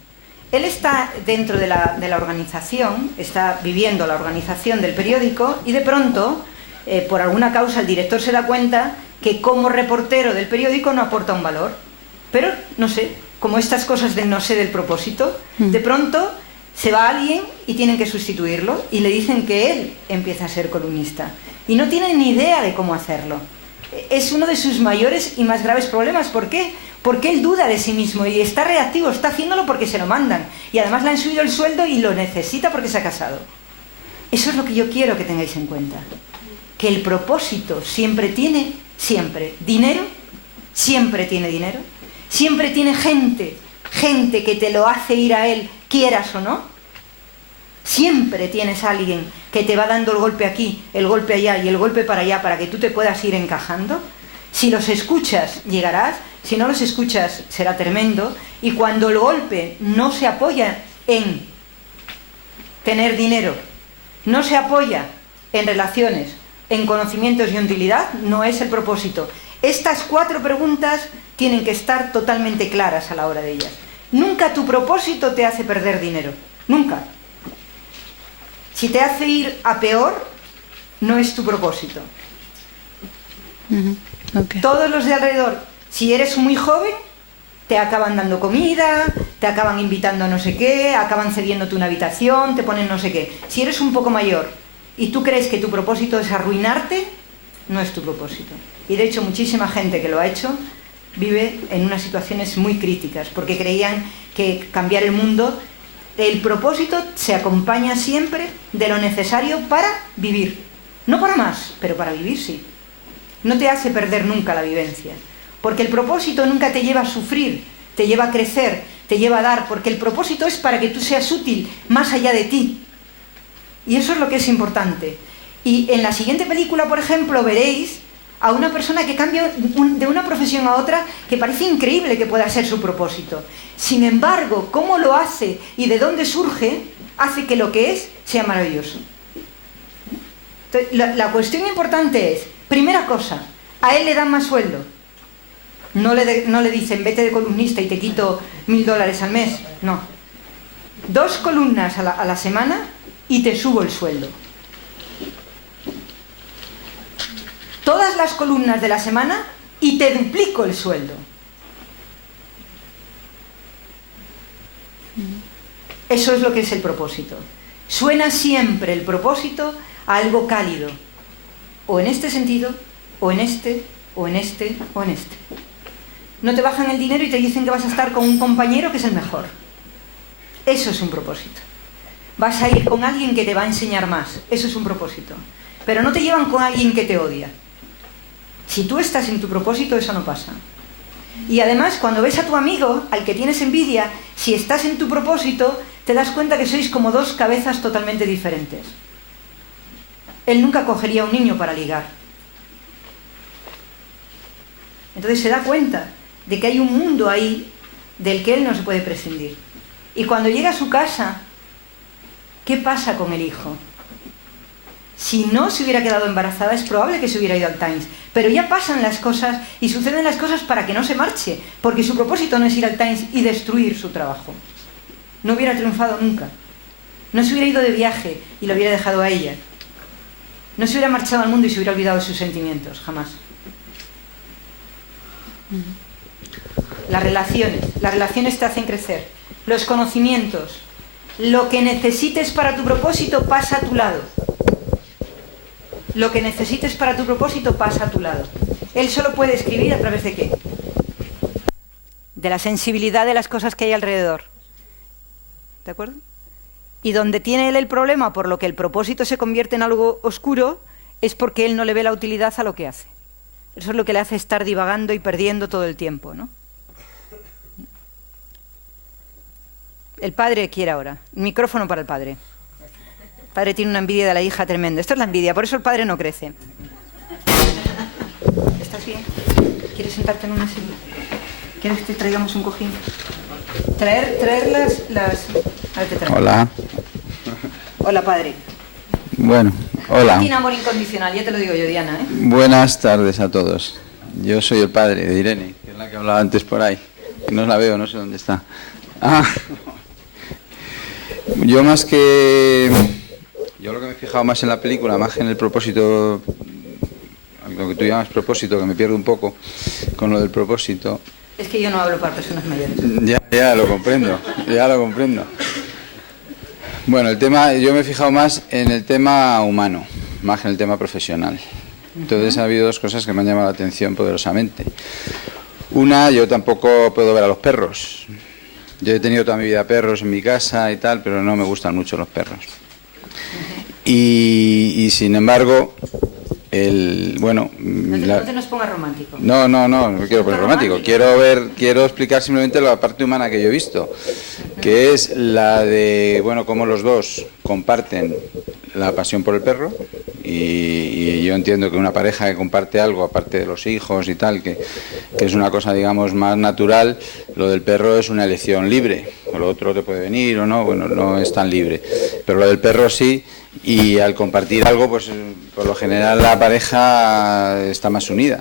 Él está dentro de la organización, está viviendo la organización del periódico y de pronto, por alguna causa, el director se da cuenta que como reportero del periódico no aporta un valor. Pero, no sé, como estas cosas del no sé del propósito, de pronto se va alguien y tienen que sustituirlo y le dicen que él empieza a ser columnista. Y no tiene ni idea de cómo hacerlo. Es uno de sus mayores y más graves problemas. ¿Por qué? Porque él duda de sí mismo y está reactivo, está haciéndolo porque se lo mandan. Y además le han subido el sueldo y lo necesita porque se ha casado. Eso es lo que yo quiero que tengáis en cuenta. Que el propósito siempre tiene dinero, siempre tiene dinero, siempre tiene gente que te lo hace ir a él, quieras o no. Siempre tienes a alguien que te va dando el golpe aquí, el golpe allá y el golpe para allá para que tú te puedas ir encajando. Si los escuchas, llegarás. Si no los escuchas, será tremendo. Y cuando el golpe no se apoya en tener dinero, no se apoya en relaciones, en conocimientos y en utilidad, no es el propósito. Estas 4 preguntas tienen que estar totalmente claras a la hora de ellas. Nunca tu propósito te hace perder dinero. Nunca. Si te hace ir a peor, no es tu propósito. Okay. Todos los de alrededor, si eres muy joven, te acaban dando comida, te acaban invitando a no sé qué, acaban cediéndote una habitación, te ponen no sé qué. Si eres un poco mayor y tú crees que tu propósito es arruinarte, no es tu propósito. Y de hecho muchísima gente que lo ha hecho vive en unas situaciones muy críticas, porque creían que cambiar el mundo, el propósito se acompaña siempre de lo necesario para vivir. No para más, pero para vivir sí. No te hace perder nunca la vivencia, porque el propósito nunca te lleva a sufrir, te lleva a crecer, te lleva a dar, porque el propósito es para que tú seas útil más allá de ti. Y eso es lo que es importante. Y en la siguiente película, por ejemplo, veréis a una persona que cambia de una profesión a otra que parece increíble que pueda ser su propósito. Sin embargo, cómo lo hace y de dónde surge, hace que lo que es sea maravilloso. Entonces, la cuestión importante es, primera cosa, a él le dan más sueldo. No le dicen, vete de columnista y te quito $1000 al mes. No. 2 columnas a la semana y te subo el sueldo. Todas las columnas de la semana y te duplico el sueldo. Eso es lo que es el propósito. Suena siempre el propósito a algo cálido. O en este sentido, o en este, o en este, o en este. No te bajan el dinero y te dicen que vas a estar con un compañero que es el mejor. Eso es un propósito. Vas a ir con alguien que te va a enseñar más. Eso es un propósito. pero no te llevan con alguien que te odia. Si tú estás en tu propósito, eso no pasa. Y además, cuando ves a tu amigo, al que tienes envidia, si estás en tu propósito, te das cuenta que sois como dos cabezas totalmente diferentes. Él nunca cogería a un niño para ligar. Entonces se da cuenta de que hay un mundo ahí del que él no se puede prescindir. Y cuando llega a su casa, ¿qué pasa con el hijo? Si no se hubiera quedado embarazada, es probable que se hubiera ido al Times. Pero ya pasan las cosas y suceden las cosas para que no se marche, porque su propósito no es ir al Times y destruir su trabajo. No hubiera triunfado nunca. No se hubiera ido de viaje y lo hubiera dejado a ella. No se hubiera marchado al mundo y se hubiera olvidado de sus sentimientos, jamás. Las relaciones te hacen crecer. Los conocimientos, lo que necesites para tu propósito pasa a tu lado. Lo que necesites para tu propósito pasa a tu lado. Él solo puede escribir a través de ¿qué? De la sensibilidad de las cosas que hay alrededor. ¿De acuerdo? Y donde tiene él el problema por lo que el propósito se convierte en algo oscuro es porque él no le ve la utilidad a lo que hace. Eso es lo que le hace estar divagando y perdiendo todo el tiempo, ¿no? El padre quiere ahora. Micrófono para el padre. El padre tiene una envidia de la hija tremenda. Esto es la envidia, por eso el padre no crece. ¿Estás bien? ¿Quieres sentarte en una silla? ¿Quieres que te traigamos un cojín? Traer las... A ver, te traigo. Hola. Hola, padre. Bueno, hola. Tiene amor incondicional, ya te lo digo yo, Diana, ¿eh? Buenas tardes a todos. Yo soy el padre de Irene, que es la que hablaba antes por ahí. No la veo, no sé dónde está. Yo más que... Yo lo que me he fijado más en la película, más que en el propósito, lo que tú llamas propósito, que me pierdo un poco con lo del propósito. Es que yo no hablo para personas mayores. Ya lo comprendo, ya lo comprendo. Bueno, el tema, yo me he fijado más en el tema humano, más que en el tema profesional. Entonces ha habido dos cosas que me han llamado la atención poderosamente. Una, yo tampoco puedo ver a los perros. Yo he tenido toda mi vida perros en mi casa y tal, pero no me gustan mucho los perros. Y sin embargo, bueno... No te nos pongas romántico. No quiero poner romántico. Quiero explicar simplemente la parte humana que yo he visto, que es la de, bueno, cómo los dos comparten la pasión por el perro, y yo entiendo que una pareja que comparte algo, aparte de los hijos y tal, que es una cosa, digamos, más natural, lo del perro es una elección libre, lo otro te puede venir o no, bueno, no es tan libre, pero lo del perro sí. Y al compartir algo, pues por lo general la pareja está más unida.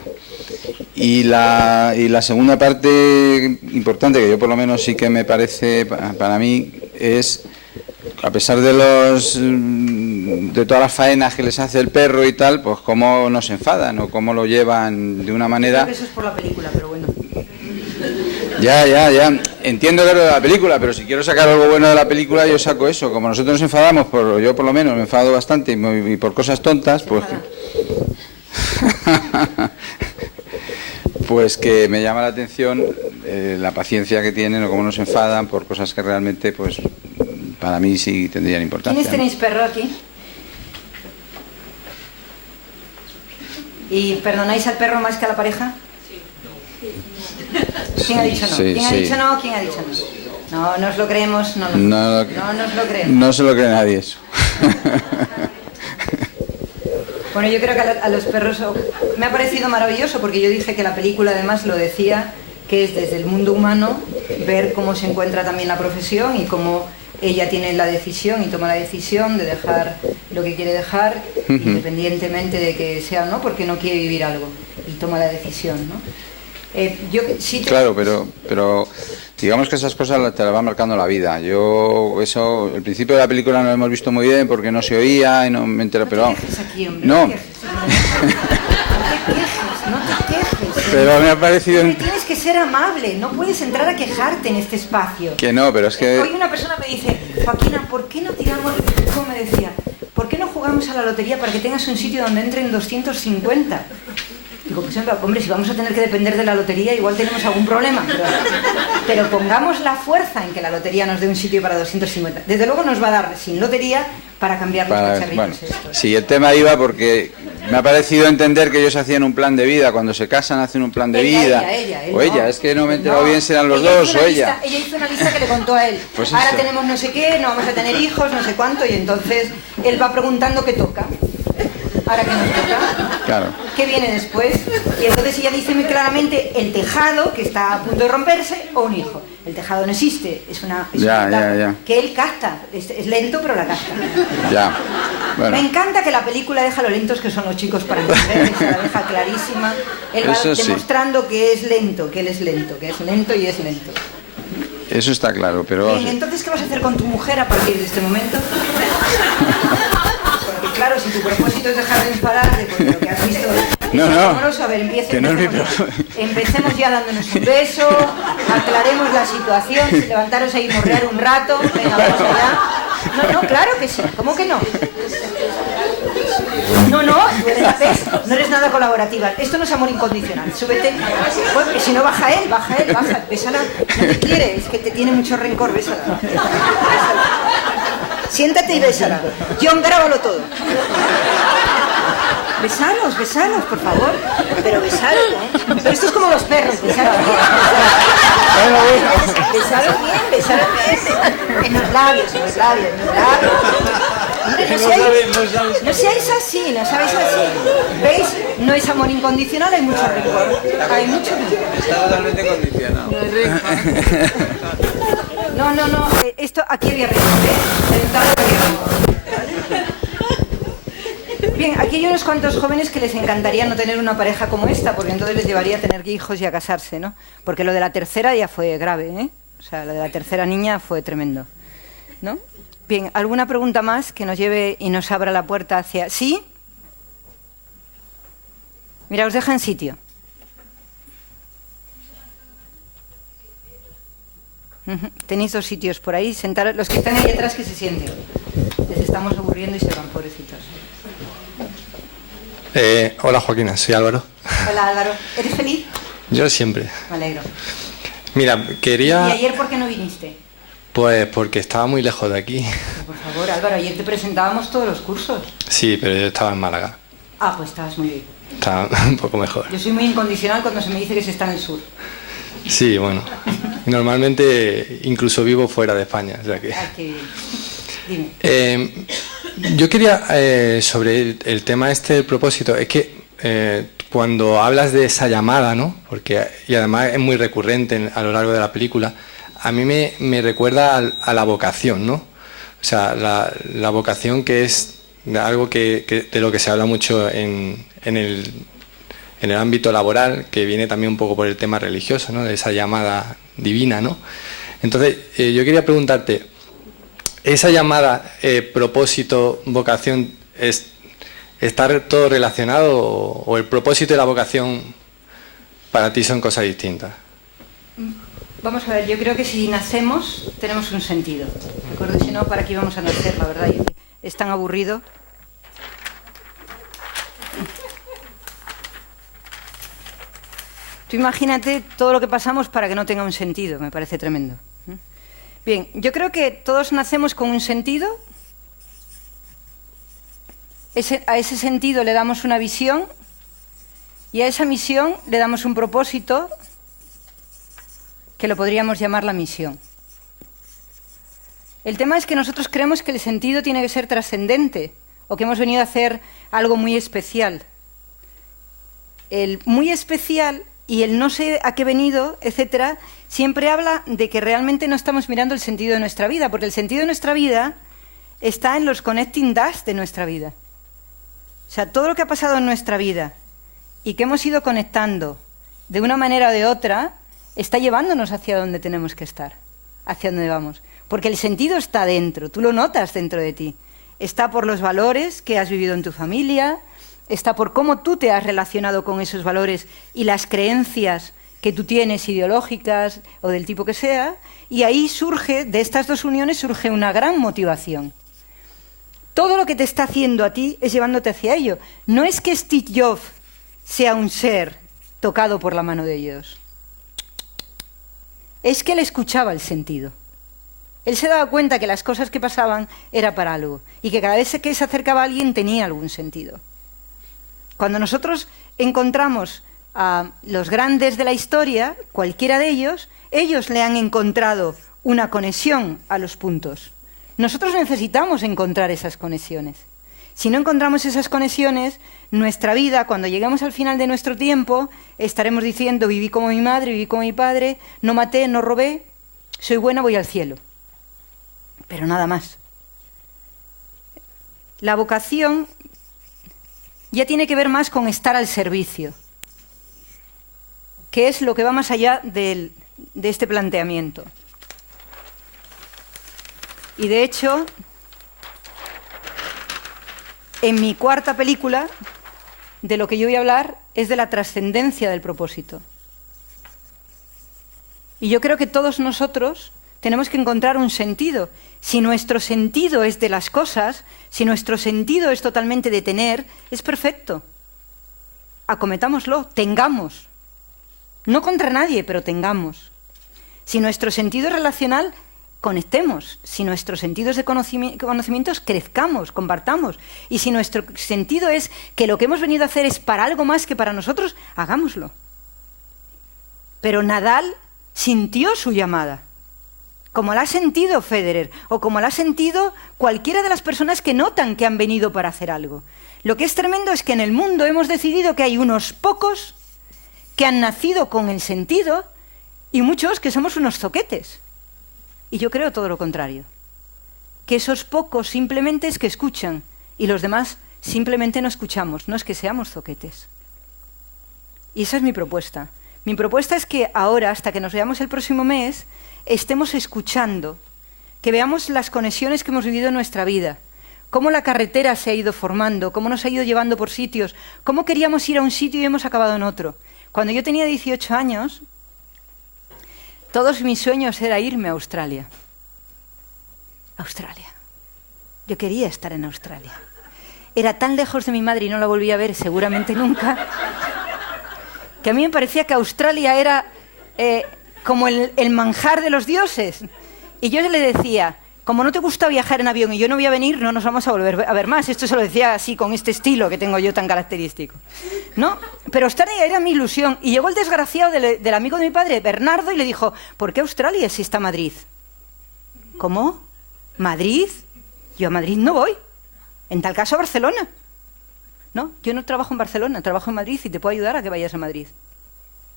Y la segunda parte importante, que yo por lo menos sí que me parece para mí, es, a pesar de todas las faenas que les hace el perro y tal, pues cómo nos enfadan o cómo lo llevan de una manera... Creo que eso es por la película, pero bueno. Ya. Entiendo que es de la película, pero si quiero sacar algo bueno de la película, yo saco eso. Como nosotros nos enfadamos, yo por lo menos me enfado bastante y por cosas tontas, pues... pues que me llama la atención la paciencia que tienen o cómo nos enfadan por cosas que realmente, pues, para mí sí tendrían importancia. ¿Quiénes tenéis perro aquí? ¿Y perdonáis al perro más que a la pareja? ¿Quién ha dicho no? ¿Quién ha dicho no? ¿Quién ha dicho no? No os lo creemos, no nos lo creemos. No se lo cree nadie eso. Bueno, yo creo que a los perros me ha parecido maravilloso, porque yo dije que la película además lo decía, que es desde el mundo humano ver cómo se encuentra también la profesión y cómo ella tiene la decisión y toma la decisión de dejar lo que quiere dejar, independientemente de que sea o no, porque no quiere vivir algo, y toma la decisión, ¿no? Claro, pero digamos que esas cosas te las va marcando la vida. Eso, el principio de la película no lo hemos visto muy bien porque no se oía y no me entero, pero vamos. No te quejes. Pero me ha parecido... Tienes que ser amable, no puedes entrar a quejarte en este espacio. Que no, pero es que... Hoy una persona me dice, Joaquina, ¿por qué no tiramos, como me decía, ¿por qué no jugamos a la lotería para que tengas un sitio donde entren 250? Digo, pues hombre, si vamos a tener que depender de la lotería, igual tenemos algún problema. Pero pongamos la fuerza en que la lotería nos dé un sitio para 250. Desde luego nos va a dar sin lotería para cambiar los cacharritos bueno, estos. sí, el tema iba porque me ha parecido entender que ellos hacían un plan de vida. Cuando se casan hacen un plan de vida. Ella, o ella, no. es que no me he enterado No. bien si eran los Ella dos hizo o una ella. lista, ella hizo una lista que le contó a él. Pues ahora eso. tenemos no sé qué, no vamos a tener hijos, no sé cuánto, y entonces él va preguntando qué toca. Ahora que nos toca. Claro. ¿Qué viene después? Y entonces ella dice muy claramente el tejado, que está a punto de romperse, o un hijo. El tejado no existe, es una etapa que él capta. Es lento, pero la capta. Ya. Bueno. Me encanta que la película deja lo lentos que son los chicos para entender, se la deja clarísima. Él va Eso sí. demostrando que es lento, que él es lento, que es lento y es lento. Eso está claro, pero... Bien, entonces, ¿qué vas a hacer con tu mujer a partir de este momento? Porque claro, si tu propósito es dejar de enfadarte porque lo que has visto es amoroso, a ver, empecemos ya dándonos un beso, aclaremos la situación, levantaros ahí y morrear un rato, venga, vamos allá. No, claro que sí, ¿cómo que no? No, tú eres la pez, no eres nada colaborativa. Esto no es amor incondicional. Súbete. Bueno, si no, baja él. Bésala. No te quiere, es que te tiene mucho rencor. Bésala. Siéntate y bésala. John, grábalo todo. Besalos, por favor. Pero besalos, ¿eh? Pero esto es como los perros, besalos bien. Besalos bien. En los labios. No seáis así, no sabéis así. ¿Veis? No es amor incondicional, hay mucho rencor. Hay mucho rencor. Está totalmente condicionado. No. Esto aquí había rencor, ¿eh? Bien, aquí hay unos cuantos jóvenes que les encantaría no tener una pareja como esta, porque entonces les llevaría a tener hijos y a casarse, ¿no? Porque lo de la tercera ya fue grave, ¿eh? O sea, lo de la tercera niña fue tremendo, ¿no? Bien, ¿alguna pregunta más que nos lleve y nos abra la puerta hacia... ¿Sí? Mira, os deja en sitio. Tenéis 2 sitios por ahí, sentaros, los que están ahí atrás que se sienten. Les estamos aburriendo y se van, pobrecitos. Hola Joaquina, soy Álvaro. Hola Álvaro, ¿eres feliz? Yo siempre. Me alegro. Mira, quería... ¿Y ayer por qué no viniste? Pues porque estaba muy lejos de aquí. Por favor, Álvaro, ayer te presentábamos todos los cursos. Sí, pero yo estaba en Málaga. Ah, pues estabas muy bien. Estaba un poco mejor. Yo soy muy incondicional cuando se me dice que se está en el sur. Sí, bueno. Normalmente incluso vivo fuera de España, o sea que... Ay, qué bien. Dime. Yo quería, sobre el tema este del propósito, es que cuando hablas de esa llamada, ¿no? Y además es muy recurrente a lo largo de la película, a mí me recuerda a la vocación, ¿no? O sea, la vocación, que es algo de lo que se habla mucho en el ámbito laboral, que viene también un poco por el tema religioso, ¿no? De esa llamada divina, ¿no? Entonces, yo quería preguntarte, esa llamada, propósito, vocación, ¿está todo relacionado o el propósito y la vocación para ti son cosas distintas? Vamos a ver, yo creo que si nacemos tenemos un sentido, ¿de acuerdo? Si no, ¿para qué íbamos a nacer, la verdad? Es tan aburrido. Tú imagínate todo lo que pasamos para que no tenga un sentido, me parece tremendo. Bien, yo creo que todos nacemos con un sentido, a ese sentido le damos una visión y a esa misión le damos un propósito que lo podríamos llamar la misión. El tema es que nosotros creemos que el sentido tiene que ser trascendente o que hemos venido a hacer algo muy especial. El muy especial y el no sé a qué he venido, etcétera, siempre habla de que realmente no estamos mirando el sentido de nuestra vida, porque el sentido de nuestra vida está en los connecting dots de nuestra vida. O sea, todo lo que ha pasado en nuestra vida y que hemos ido conectando de una manera o de otra, está llevándonos hacia donde tenemos que estar, hacia donde vamos. Porque el sentido está dentro, tú lo notas dentro de ti. Está por los valores que has vivido en tu familia, está por cómo tú te has relacionado con esos valores y las creencias que tú tienes ideológicas o del tipo que sea, y ahí surge, de estas dos uniones, surge una gran motivación. Todo lo que te está haciendo a ti es llevándote hacia ello. No es que Steve Jobs sea un ser tocado por la mano de Dios. es que él escuchaba el sentido. Él se daba cuenta que las cosas que pasaban era para algo y que cada vez que se acercaba a alguien tenía algún sentido. Cuando nosotros encontramos a los grandes de la historia, cualquiera de ellos le han encontrado una conexión a los puntos. Nosotros necesitamos encontrar esas conexiones. Si no encontramos esas conexiones, nuestra vida, cuando lleguemos al final de nuestro tiempo, estaremos diciendo, viví como mi madre, viví como mi padre, no maté, no robé, soy buena, voy al cielo. Pero nada más. La vocación ya tiene que ver más con estar al servicio, que es lo que va más allá de este planteamiento. Y de hecho, en mi cuarta película, de lo que yo voy a hablar es de la trascendencia del propósito. Y yo creo que todos nosotros tenemos que encontrar un sentido. Si nuestro sentido es de las cosas, si nuestro sentido es totalmente de tener, es perfecto. Acometámoslo, tengamos. No contra nadie, pero tengamos. Si nuestro sentido es relacional, conectemos. Si nuestro sentido es de conocimientos, crezcamos, compartamos. Y si nuestro sentido es que lo que hemos venido a hacer es para algo más que para nosotros, hagámoslo. Pero Nadal sintió su llamada, como la ha sentido Federer, o como la ha sentido cualquiera de las personas que notan que han venido para hacer algo. Lo que es tremendo es que en el mundo hemos decidido que hay unos pocos que han nacido con el sentido y muchos que somos unos zoquetes. Y yo creo todo lo contrario, que esos pocos simplemente es que escuchan y los demás simplemente no escuchamos, no es que seamos zoquetes. Y esa es mi propuesta. Mi propuesta es que ahora, hasta que nos veamos el próximo mes, estemos escuchando, que veamos las conexiones que hemos vivido en nuestra vida, cómo la carretera se ha ido formando, cómo nos ha ido llevando por sitios, cómo queríamos ir a un sitio y hemos acabado en otro. Cuando yo tenía 18 años, todos mis sueños era irme a Australia. Australia. Yo quería estar en Australia. Era tan lejos de mi madre y no la volví a ver seguramente nunca, que a mí me parecía que Australia era como el manjar de los dioses. Y yo le decía, como no te gusta viajar en avión y yo no voy a venir, no nos vamos a volver a ver más. Esto se lo decía así, con este estilo que tengo yo tan característico, ¿no? Pero Australia era mi ilusión. Y llegó el desgraciado del amigo de mi padre, Bernardo, y le dijo, ¿por qué Australia si está Madrid? ¿Cómo? ¿Madrid? Yo a Madrid no voy. En tal caso a Barcelona. No, yo no trabajo en Barcelona, trabajo en Madrid y te puedo ayudar a que vayas a Madrid.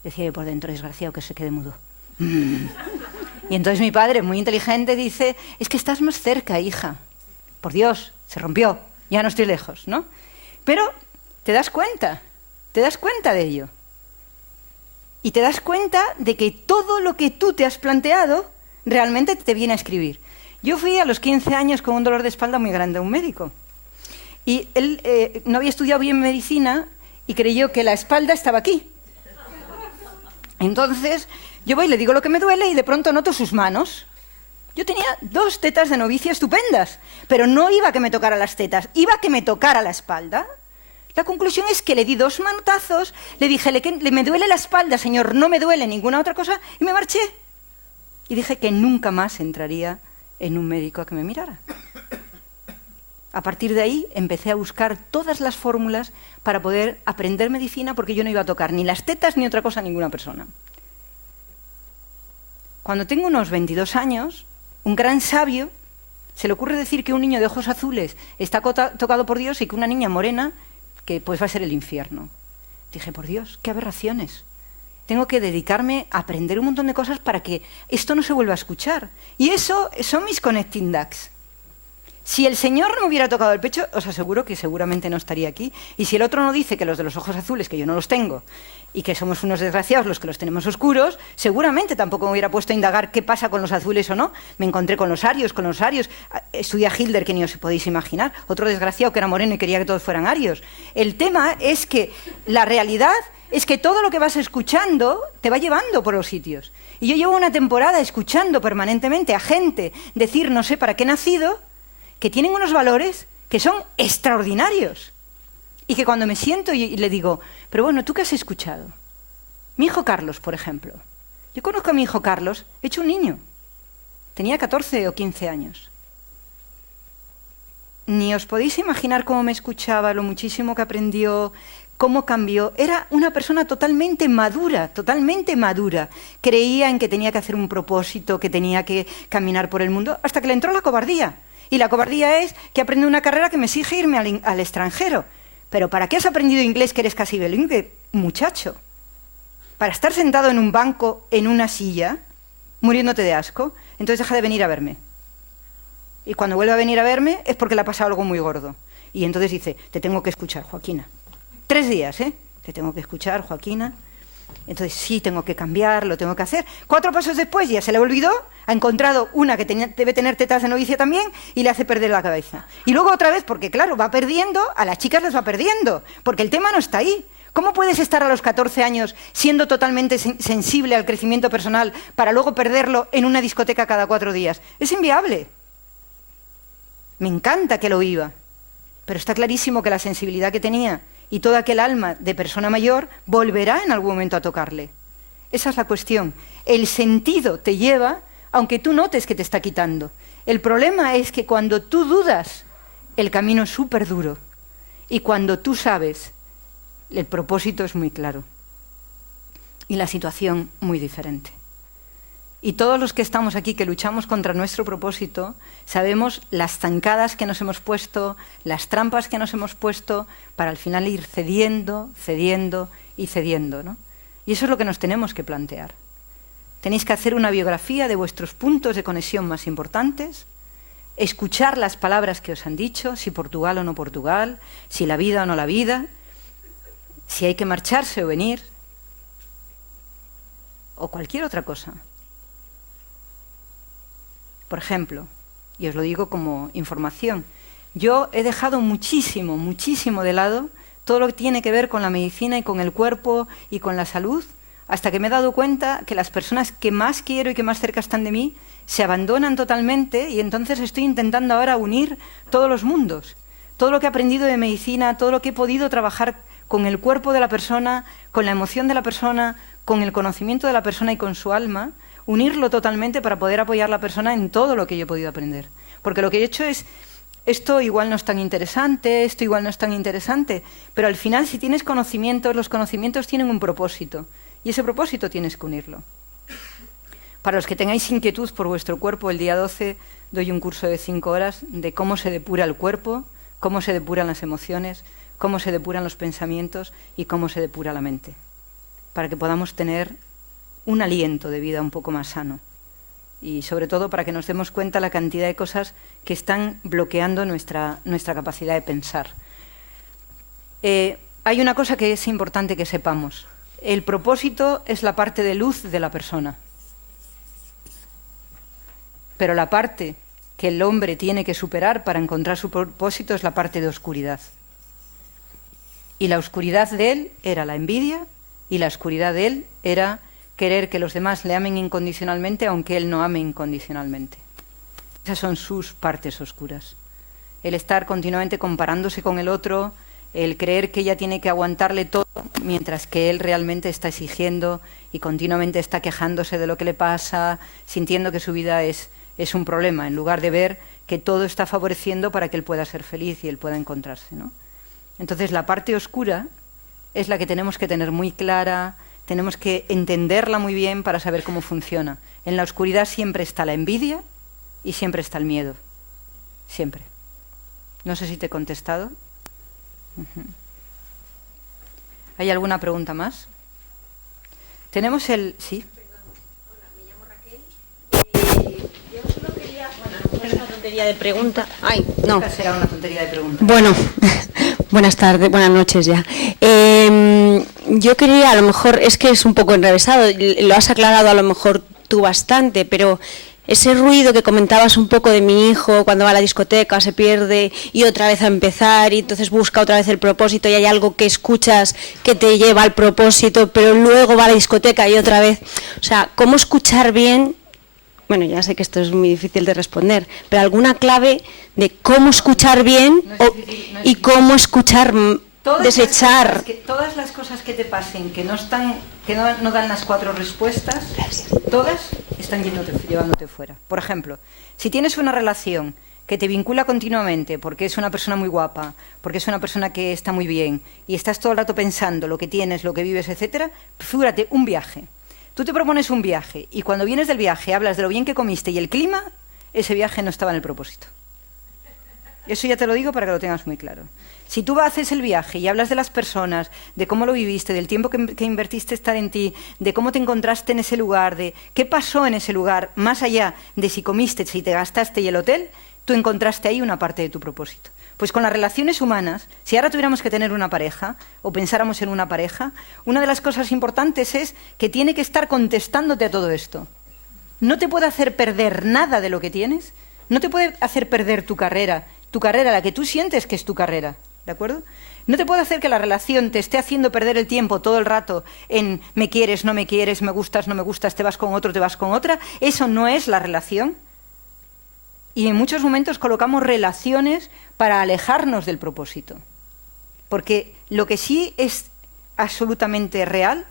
Decía yo por dentro, desgraciado, que se quede mudo. Y entonces mi padre, muy inteligente, dice, es que estás más cerca, hija. Por Dios, se rompió, ya no estoy lejos, ¿no? Pero te das cuenta de ello. Y te das cuenta de que todo lo que tú te has planteado realmente te viene a escribir. Yo fui a los 15 años con un dolor de espalda muy grande a un médico. Y él no había estudiado bien medicina y creyó que la espalda estaba aquí. Entonces yo voy y le digo lo que me duele y de pronto noto sus manos. Yo tenía 2 tetas de novicia estupendas, pero no iba a que me tocara las tetas, iba a que me tocara la espalda. La conclusión es que le di 2 manotazos, le dije, me duele la espalda, señor, no me duele ninguna otra cosa, y me marché. Y dije que nunca más entraría en un médico a que me mirara. A partir de ahí empecé a buscar todas las fórmulas para poder aprender medicina, porque yo no iba a tocar ni las tetas ni otra cosa a ninguna persona. Cuando tengo unos 22 años, un gran sabio se le ocurre decir que un niño de ojos azules está tocado por Dios y que una niña morena, que pues va a ser el infierno. Dije, por Dios, qué aberraciones. Tengo que dedicarme a aprender un montón de cosas para que esto no se vuelva a escuchar. Y eso son mis connecting dots. Si el Señor no me hubiera tocado el pecho, os aseguro que seguramente no estaría aquí. Y si el otro no dice que los de los ojos azules, que yo no los tengo, y que somos unos desgraciados los que los tenemos oscuros, seguramente tampoco me hubiera puesto a indagar qué pasa con los azules o no. Me encontré con los arios. Estudia Hilder, que ni os podéis imaginar. Otro desgraciado que era moreno y quería que todos fueran arios. El tema es que la realidad es que todo lo que vas escuchando te va llevando por los sitios. Y yo llevo una temporada escuchando permanentemente a gente decir no sé para qué he nacido, que tienen unos valores que son extraordinarios. Y que cuando me siento y le digo, pero bueno, ¿tú qué has escuchado? Mi hijo Carlos, por ejemplo. Yo conozco a mi hijo Carlos, hecho un niño. Tenía 14 o 15 años. Ni os podéis imaginar cómo me escuchaba, lo muchísimo que aprendió, cómo cambió. Era una persona totalmente madura, totalmente madura. Creía en que tenía que hacer un propósito, que tenía que caminar por el mundo, hasta que le entró la cobardía. Y la cobardía es que aprende una carrera que me exige irme al extranjero. ¿Pero para qué has aprendido inglés que eres casi bilingüe, muchacho? ¿Para estar sentado en un banco, en una silla, muriéndote de asco? Entonces deja de venir a verme. Y cuando vuelve a venir a verme es porque le ha pasado algo muy gordo. Y entonces dice, te tengo que escuchar, Joaquina. 3 días, ¿eh? Te tengo que escuchar, Joaquina. Entonces sí, tengo que cambiar, lo tengo que hacer. 4 pasos después ya se le olvidó, ha encontrado una que debe tener tetas de novicia también y le hace perder la cabeza. Y luego otra vez, porque claro, va perdiendo, a las chicas las va perdiendo, porque el tema no está ahí. ¿Cómo puedes estar a los 14 años siendo totalmente sensible al crecimiento personal para luego perderlo en una discoteca cada 4 días? Es inviable. Me encanta que lo viva, pero está clarísimo que la sensibilidad que tenía y todo aquel alma de persona mayor volverá en algún momento a tocarle. Esa es la cuestión. El sentido te lleva, aunque tú notes que te está quitando. El problema es que cuando tú dudas, el camino es súper duro. Y cuando tú sabes, el propósito es muy claro. Y la situación muy diferente. Y todos los que estamos aquí, que luchamos contra nuestro propósito, sabemos las zancadas que nos hemos puesto, las trampas que nos hemos puesto, para al final ir cediendo, cediendo y cediendo, ¿no? Y eso es lo que nos tenemos que plantear. Tenéis que hacer una biografía de vuestros puntos de conexión más importantes, escuchar las palabras que os han dicho, si Portugal o no Portugal, si la vida o no la vida, si hay que marcharse o venir, o cualquier otra cosa. Por ejemplo, y os lo digo como información, yo he dejado muchísimo, muchísimo de lado todo lo que tiene que ver con la medicina y con el cuerpo y con la salud, hasta que me he dado cuenta que las personas que más quiero y que más cerca están de mí se abandonan totalmente, y entonces estoy intentando ahora unir todos los mundos. Todo lo que he aprendido de medicina, todo lo que he podido trabajar con el cuerpo de la persona, con la emoción de la persona, con el conocimiento de la persona y con su alma, unirlo totalmente para poder apoyar a la persona en todo lo que yo he podido aprender. Porque lo que he hecho es, esto igual no es tan interesante, esto igual no es tan interesante, pero al final si tienes conocimientos, los conocimientos tienen un propósito, y ese propósito tienes que unirlo. Para los que tengáis inquietud por vuestro cuerpo, el día 12 doy un curso de 5 horas de cómo se depura el cuerpo, cómo se depuran las emociones, cómo se depuran los pensamientos y cómo se depura la mente, para que podamos tener un aliento de vida un poco más sano y sobre todo para que nos demos cuenta la cantidad de cosas que están bloqueando nuestra capacidad de pensar. Hay una cosa que es importante que sepamos. El propósito es la parte de luz de la persona, pero la parte que el hombre tiene que superar para encontrar su propósito es la parte de oscuridad. Y la oscuridad de él era la envidia, y la oscuridad de él era querer que los demás le amen incondicionalmente aunque él no ame incondicionalmente. Esas son sus partes oscuras. El estar continuamente comparándose con el otro, el creer que ella tiene que aguantarle todo mientras que él realmente está exigiendo y continuamente está quejándose de lo que le pasa, sintiendo que su vida es un problema, en lugar de ver que todo está favoreciendo para que él pueda ser feliz y él pueda encontrarse, ¿no? Entonces la parte oscura es la que tenemos que tener muy clara, tenemos que entenderla muy bien para saber cómo funciona. En la oscuridad siempre está la envidia y siempre está el miedo. Siempre. No sé si te he contestado. ¿Hay alguna pregunta más? Tenemos el... ¿Sí? Hola, me llamo Raquel. Yo solo quería... Bueno, es una tontería de pregunta. Ay, no. Nunca será una tontería de pregunta. Bueno, buenas tardes, buenas noches ya. Yo quería, a lo mejor, es que es un poco enrevesado, lo has aclarado a lo mejor tú bastante, pero ese ruido que comentabas un poco de mi hijo, cuando va a la discoteca, se pierde y otra vez a empezar y entonces busca otra vez el propósito y hay algo que escuchas que te lleva al propósito, pero luego va a la discoteca y otra vez. O sea, ¿cómo escuchar bien? Bueno, ya sé que esto es muy difícil de responder, pero alguna clave de cómo escuchar bien y cómo escuchar desechar. Todas las cosas que te pasen, que no dan las 4 respuestas, todas están llevándote fuera. Por ejemplo, si tienes una relación que te vincula continuamente porque es una persona muy guapa, porque es una persona que está muy bien y estás todo el rato pensando lo que tienes, lo que vives, etcétera, figúrate un viaje. Tú te propones un viaje y cuando vienes del viaje hablas de lo bien que comiste y el clima, ese viaje no estaba en el propósito. Eso ya te lo digo para que lo tengas muy claro. Si tú haces el viaje y hablas de las personas, de cómo lo viviste, del tiempo que invertiste estar en ti, de cómo te encontraste en ese lugar, de qué pasó en ese lugar, más allá de si comiste, si te gastaste y el hotel, tú encontraste ahí una parte de tu propósito. Pues con las relaciones humanas, si ahora tuviéramos que tener una pareja o pensáramos en una pareja, una de las cosas importantes es que tiene que estar contestándote a todo esto. No te puede hacer perder nada de lo que tienes, no te puede hacer perder tu carrera, la que tú sientes que es tu carrera, ¿de acuerdo? No te puede hacer que la relación te esté haciendo perder el tiempo todo el rato en me quieres, no me quieres, me gustas, no me gustas, te vas con otro, te vas con otra. Eso no es la relación. Y en muchos momentos colocamos relaciones para alejarnos del propósito. Porque lo que sí es absolutamente real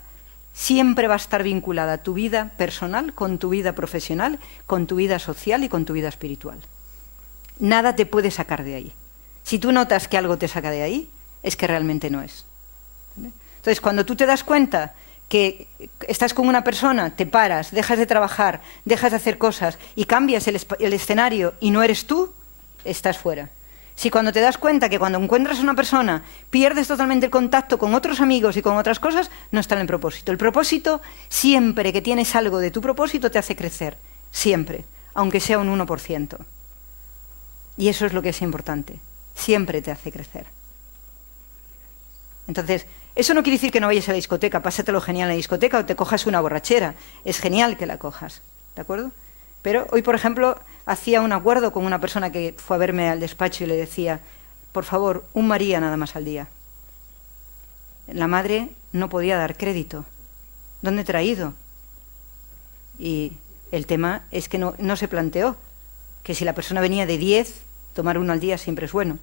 siempre va a estar vinculada a tu vida personal, con tu vida profesional, con tu vida social y con tu vida espiritual. Nada te puede sacar de ahí. Si tú notas que algo te saca de ahí, es que realmente no es. ¿Vale? Entonces, cuando tú te das cuenta que estás con una persona, te paras, dejas de trabajar, dejas de hacer cosas y cambias el escenario y no eres tú, estás fuera. Si cuando te das cuenta que cuando encuentras a una persona pierdes totalmente el contacto con otros amigos y con otras cosas, no está en el propósito. El propósito, siempre que tienes algo de tu propósito, te hace crecer. Siempre. Aunque sea un 1%. Y eso es lo que es importante. Siempre te hace crecer. Entonces, eso no quiere decir que no vayas a la discoteca, pásatelo genial en la discoteca o te cojas una borrachera. Es genial que la cojas, ¿de acuerdo? Pero hoy, por ejemplo, hacía un acuerdo con una persona que fue a verme al despacho y le decía, por favor, un María nada más al día. La madre no podía dar crédito. ¿Dónde te ha ido? Y el tema es que no se planteó que si la persona venía de 10, tomar uno al día siempre es bueno,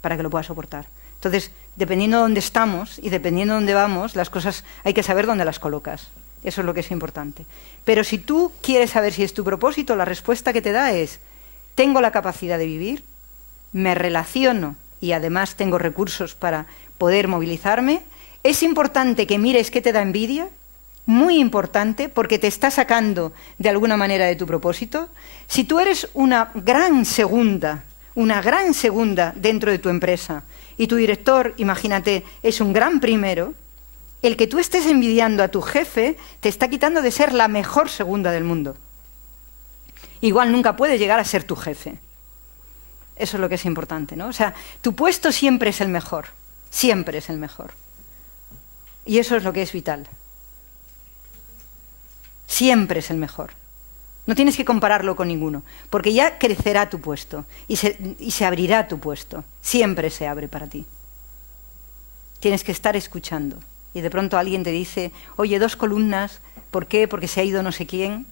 para que lo pueda soportar. Entonces, dependiendo de dónde estamos y dependiendo de dónde vamos, las cosas hay que saber dónde las colocas. Eso es lo que es importante. Pero si tú quieres saber si es tu propósito, la respuesta que te da es, tengo la capacidad de vivir, me relaciono y además tengo recursos para poder movilizarme. Es importante que mires qué te da envidia, muy importante, porque te está sacando de alguna manera de tu propósito. Si tú eres una gran segunda dentro de tu empresa y tu director, imagínate, es un gran primero, el que tú estés envidiando a tu jefe te está quitando de ser la mejor segunda del mundo. Igual nunca puede llegar a ser tu jefe. Eso es lo que es importante, ¿no? O sea, tu puesto siempre es el mejor, siempre es el mejor. Y eso es lo que es vital. Siempre es el mejor. No tienes que compararlo con ninguno, porque ya crecerá tu puesto y se abrirá tu puesto. Siempre se abre para ti. Tienes que estar escuchando. Y de pronto alguien te dice, oye, 2 columnas, ¿por qué? Porque se ha ido no sé quién.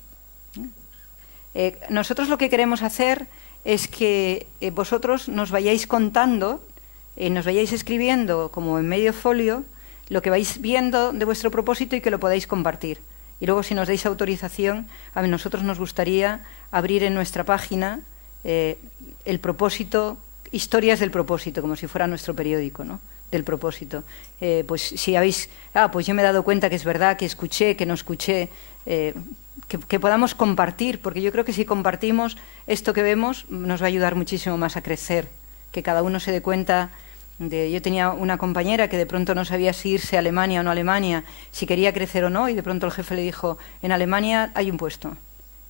Nosotros lo que queremos hacer es que vosotros nos vayáis contando, nos vayáis escribiendo como en medio folio lo que vais viendo de vuestro propósito y que lo podáis compartir. Y luego, si nos dais autorización, a nosotros nos gustaría abrir en nuestra página el propósito, historias del propósito, como si fuera nuestro periódico, ¿no? Del propósito. Pues si habéis, pues yo me he dado cuenta que es verdad, que escuché, que no escuché, que podamos compartir, porque yo creo que si compartimos esto que vemos, nos va a ayudar muchísimo más a crecer, que cada uno se dé cuenta. Yo tenía una compañera que de pronto no sabía si irse a Alemania o no a Alemania, si quería crecer o no, y de pronto el jefe le dijo, en Alemania hay un puesto.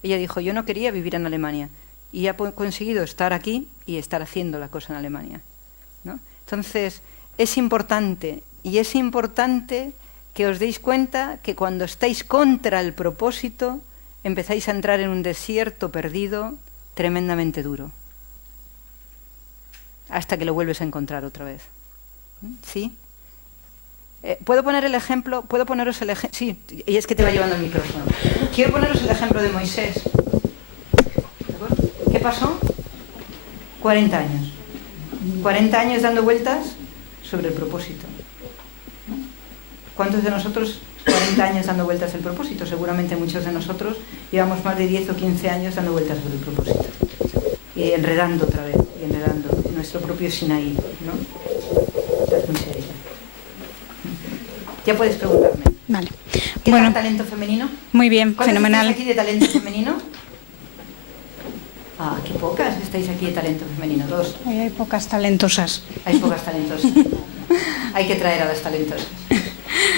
Ella dijo, yo no quería vivir en Alemania, y ha conseguido estar aquí y estar haciendo la cosa en Alemania, ¿no? Entonces, es importante que os deis cuenta que cuando estáis contra el propósito, empezáis a entrar en un desierto perdido tremendamente duro. Hasta que lo vuelves a encontrar otra vez. ¿Sí? ¿Puedo poner el ejemplo? ¿Puedo poneros el ejemplo? Sí, y es que te va llevando el micrófono. Quiero poneros el ejemplo de Moisés. ¿Qué pasó? 40 años. 40 años dando vueltas sobre el propósito. ¿Cuántos de nosotros 40 años dando vueltas al propósito? Seguramente muchos de nosotros llevamos más de 10 o 15 años dando vueltas sobre el propósito. Y enredando otra vez, y enredando nuestro propio Sinaí, ¿no? Estás muy seria. Ya puedes preguntarme. Vale. ¿Qué Bueno, tal talento femenino? muy bien, ¿Cuántos fenomenal. estáis aquí de talento femenino? Ah, qué pocas estáis aquí de talento femenino. 2. Hoy hay pocas talentosas. Hay pocas talentosas. Hay que traer a las talentosas.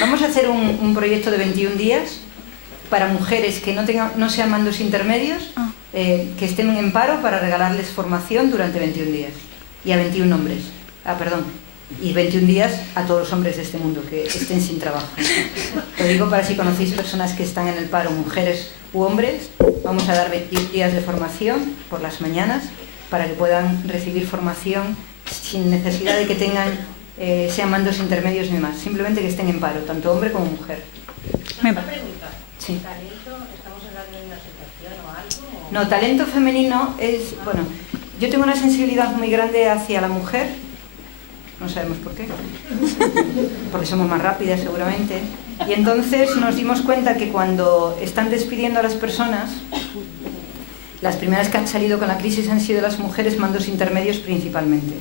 Vamos a hacer un proyecto de 21 días para mujeres que no sean mandos intermedios, que estén en paro, para regalarles formación durante 21 días. Y a 21 hombres. Y 21 días a todos los hombres de este mundo que estén sin trabajo. Lo digo para si conocéis personas que están en el paro, mujeres u hombres. Vamos a dar 21 días de formación por las mañanas para que puedan recibir formación sin necesidad de que sean mandos intermedios ni más. Simplemente que estén en paro, tanto hombre como mujer. Una pregunta. Sí. ¿Talento? ¿Estamos hablando de una situación o algo? No, talento femenino es... Bueno, yo tengo una sensibilidad muy grande hacia la mujer. No sabemos por qué. Porque somos más rápidas seguramente. Y entonces nos dimos cuenta que cuando están despidiendo a las personas, las primeras que han salido con la crisis han sido las mujeres, mandos intermedios principalmente.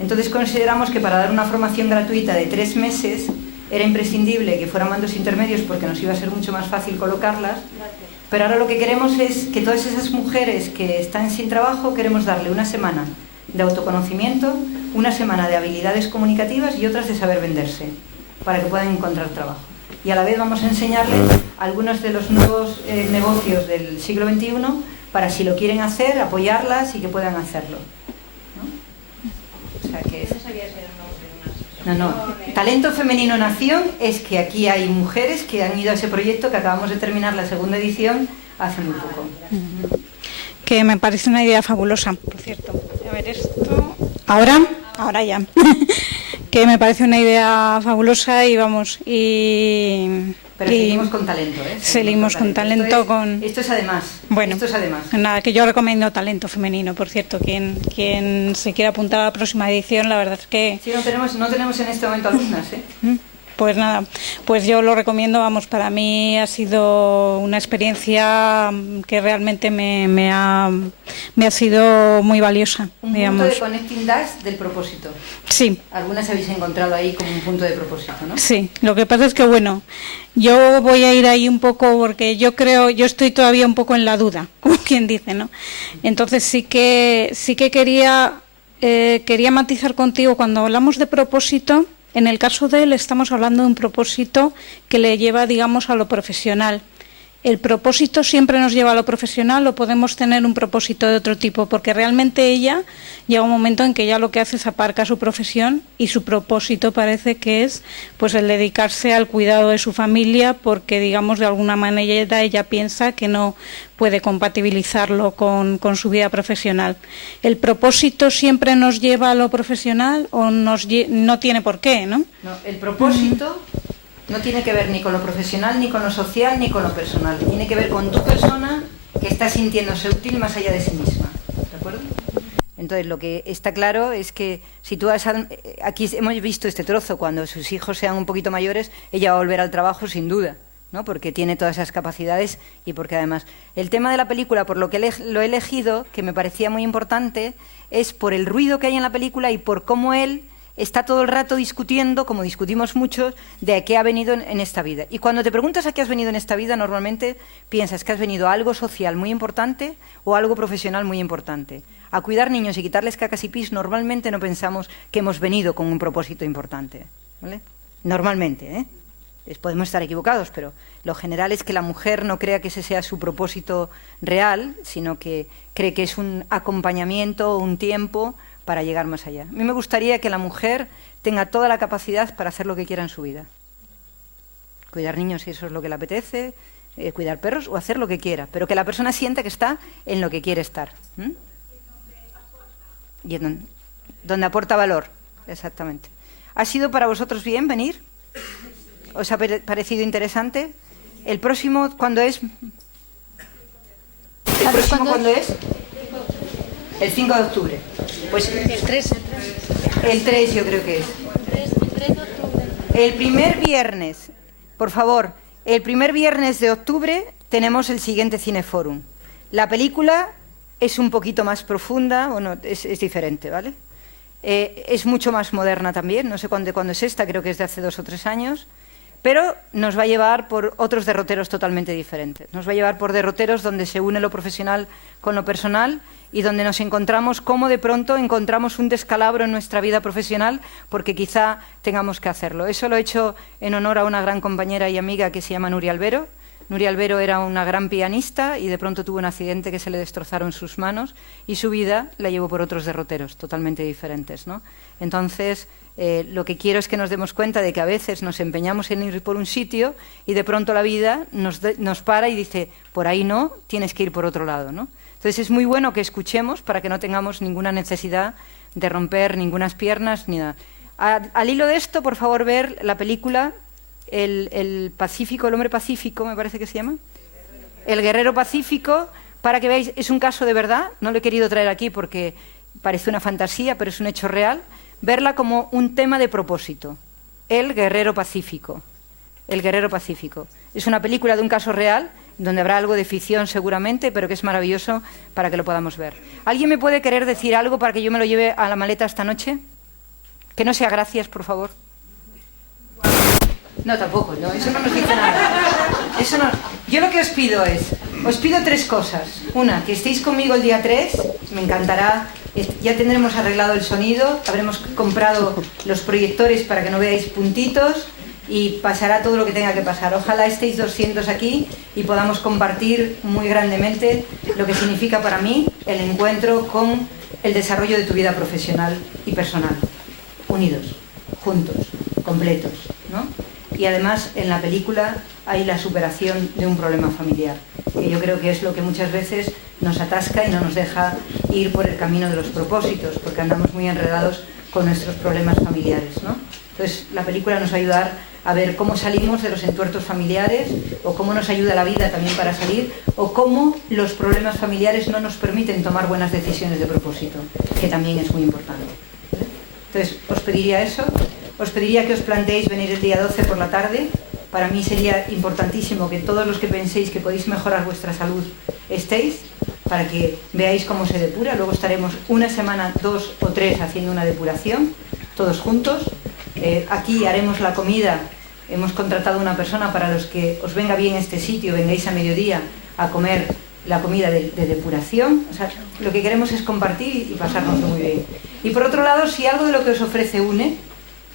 Entonces consideramos que para dar una formación gratuita de 3 meses era imprescindible que fueran mandos intermedios porque nos iba a ser mucho más fácil colocarlas. Pero ahora lo que queremos es que todas esas mujeres que están sin trabajo, queremos darle una semana de autoconocimiento, una semana de habilidades comunicativas y otras de saber venderse, para que puedan encontrar trabajo. Y a la vez vamos a enseñarles algunos de los nuevos negocios del siglo XXI para, si lo quieren hacer, apoyarlas y que puedan hacerlo, ¿no? O sea que no. Talento Femenino en Acción es que aquí hay mujeres que han ido a ese proyecto, que acabamos de terminar la 2ª edición hace muy poco. Que me parece una idea fabulosa, por cierto. A ver, esto... Ahora ya. Que me parece una idea fabulosa y vamos, Pero seguimos con talento, ¿eh? Seguimos con talento. Esto es además. Bueno, esto es además. Nada, que yo recomiendo talento femenino, por cierto. Quien se quiera apuntar a la próxima edición, la verdad es que... Sí, no tenemos en este momento alumnas, ¿eh? Pues nada, pues yo lo recomiendo, vamos, para mí ha sido una experiencia que realmente me ha sido muy valiosa. Un punto de connecting dots del propósito. Sí. Algunas habéis encontrado ahí como un punto de propósito, ¿no? Sí, lo que pasa es que, bueno, yo voy a ir ahí un poco porque yo estoy todavía un poco en la duda, como quien dice, ¿no? Entonces sí que quería matizar contigo cuando hablamos de propósito. En el caso de él estamos hablando de un propósito que le lleva, digamos, a lo profesional. ¿El propósito siempre nos lleva a lo profesional o podemos tener un propósito de otro tipo? Porque realmente ella llega un momento en que ya lo que hace es aparcar su profesión y su propósito parece que es pues el dedicarse al cuidado de su familia porque, digamos, de alguna manera ella piensa que no puede compatibilizarlo con su vida profesional. ¿El propósito siempre nos lleva a lo profesional o no tiene por qué, no? No, el propósito... No tiene que ver ni con lo profesional, ni con lo social, ni con lo personal. Tiene que ver con tu persona que está sintiéndose útil más allá de sí misma. ¿De acuerdo? Entonces, lo que está claro es que si tú aquí hemos visto este trozo, cuando sus hijos sean un poquito mayores, ella va a volver al trabajo sin duda, ¿no? Porque tiene todas esas capacidades y porque además... El tema de la película, por lo que lo he elegido, que me parecía muy importante, es por el ruido que hay en la película y por cómo él... está todo el rato discutiendo, como discutimos mucho, de a qué ha venido en esta vida. Y cuando te preguntas a qué has venido en esta vida, normalmente piensas que has venido a algo social muy importante o a algo profesional muy importante. A cuidar niños y quitarles cacas y pis, normalmente no pensamos que hemos venido con un propósito importante, ¿vale? Normalmente, ¿eh? Podemos estar equivocados, pero lo general es que la mujer no crea que ese sea su propósito real, sino que cree que es un acompañamiento o un tiempo para llegar más allá. A mí me gustaría que la mujer tenga toda la capacidad para hacer lo que quiera en su vida. Cuidar niños si eso es lo que le apetece, cuidar perros o hacer lo que quiera, pero que la persona sienta que está en lo que quiere estar. Y donde aporta valor, exactamente. ¿Ha sido para vosotros bien venir? ¿Os ha parecido interesante? ¿El próximo cuándo es? ¿El próximo cuándo es? El 5 de octubre. Pues el 3 yo creo que es. El primer viernes, por favor, el primer viernes de octubre tenemos el siguiente Cineforum. La película es un poquito más profunda, bueno, es diferente, ¿vale? Es mucho más moderna también, no sé cuándo es esta, creo que es de hace 2 o 3 años, pero nos va a llevar por otros derroteros totalmente diferentes. Nos va a llevar por derroteros donde se une lo profesional con lo personal y donde nos encontramos cómo de pronto encontramos un descalabro en nuestra vida profesional porque quizá tengamos que hacerlo. Eso lo he hecho en honor a una gran compañera y amiga que se llama Nuria Albero. Nuria Albero era una gran pianista y de pronto tuvo un accidente que se le destrozaron sus manos y su vida la llevó por otros derroteros totalmente diferentes, ¿no? Entonces, lo que quiero es que nos demos cuenta de que a veces nos empeñamos en ir por un sitio y de pronto la vida nos para y dice, por ahí no, tienes que ir por otro lado, ¿no? Entonces es muy bueno que escuchemos para que no tengamos ninguna necesidad de romper ningunas piernas ni nada. Al hilo de esto, por favor, ver la película el Pacífico, el hombre pacífico, me parece que se llama. El guerrero pacífico, para que veáis, es un caso de verdad, no lo he querido traer aquí porque parece una fantasía, pero es un hecho real. Verla como un tema de propósito. El guerrero pacífico. El guerrero pacífico. Es una película de un caso real, donde habrá algo de ficción seguramente, pero que es maravilloso para que lo podamos ver. ¿Alguien me puede querer decir algo para que yo me lo lleve a la maleta esta noche? Que no sea gracias, por favor. No, tampoco, no, eso no nos dice nada. Eso no. Yo lo que os pido 3 cosas. Una, que estéis conmigo el día 3, me encantará. Ya tendremos arreglado el sonido, habremos comprado los proyectores para que no veáis puntitos y pasará todo lo que tenga que pasar. Ojalá estéis 200 aquí y podamos compartir muy grandemente lo que significa para mí el encuentro con el desarrollo de tu vida profesional y personal. Unidos, juntos, completos, ¿no? Y además en la película hay la superación de un problema familiar, que yo creo que es lo que muchas veces nos atasca y no nos deja ir por el camino de los propósitos, porque andamos muy enredados con nuestros problemas familiares, ¿no? Entonces la película nos va a ayudar a ver cómo salimos de los entuertos familiares, o cómo nos ayuda la vida también para salir, o cómo los problemas familiares no nos permiten tomar buenas decisiones de propósito, que también es muy importante. Entonces os pediría eso. Os pediría que os planteéis venir el día 12 por la tarde. Para mí sería importantísimo que todos los que penséis que podéis mejorar vuestra salud estéis, para que veáis cómo se depura. Luego estaremos una semana, 2 o 3 haciendo una depuración, todos juntos. Aquí haremos la comida. Hemos contratado una persona para los que os venga bien este sitio, vengáis a mediodía a comer la comida de depuración. O sea, lo que queremos es compartir y pasárnoslo muy bien. Y por otro lado, si algo de lo que os ofrece UNE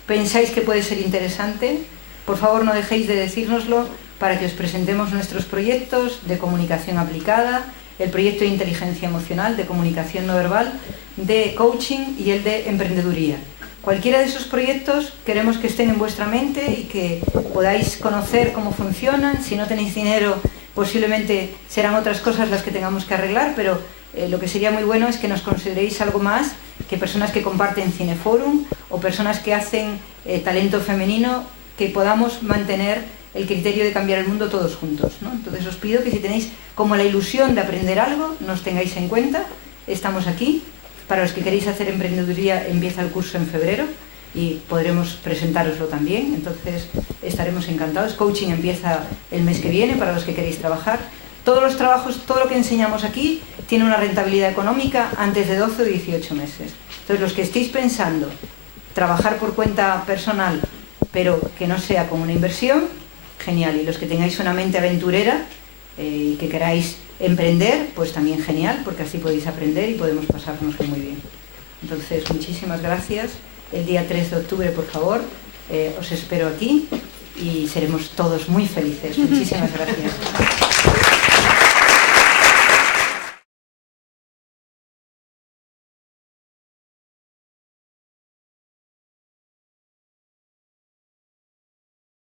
pensáis que puede ser interesante, por favor no dejéis de decírnoslo para que os presentemos nuestros proyectos de comunicación aplicada, el proyecto de inteligencia emocional, de comunicación no verbal, de coaching y el de emprendeduría. Cualquiera de esos proyectos queremos que estén en vuestra mente y que podáis conocer cómo funcionan. Si no tenéis dinero, posiblemente serán otras cosas las que tengamos que arreglar, pero lo que sería muy bueno es que nos consideréis algo más que personas que comparten Cineforum o personas que hacen talento femenino, que podamos mantener el criterio de cambiar el mundo todos juntos, ¿no? Entonces os pido que si tenéis como la ilusión de aprender algo, nos tengáis en cuenta. Estamos aquí. Para los que queréis hacer emprendeduría, empieza el curso en febrero y podremos presentároslo también, entonces estaremos encantados. Coaching empieza el mes que viene para los que queréis trabajar. Todos los trabajos, todo lo que enseñamos aquí tiene una rentabilidad económica antes de 12 o 18 meses. Entonces los que estéis pensando trabajar por cuenta personal, pero que no sea como una inversión, genial. Y los que tengáis una mente aventurera y que queráis emprender, pues también genial, porque así podéis aprender y podemos pasárnoslo muy bien. Entonces, muchísimas gracias. El día 3 de octubre, por favor, os espero aquí y seremos todos muy felices. Muchísimas gracias.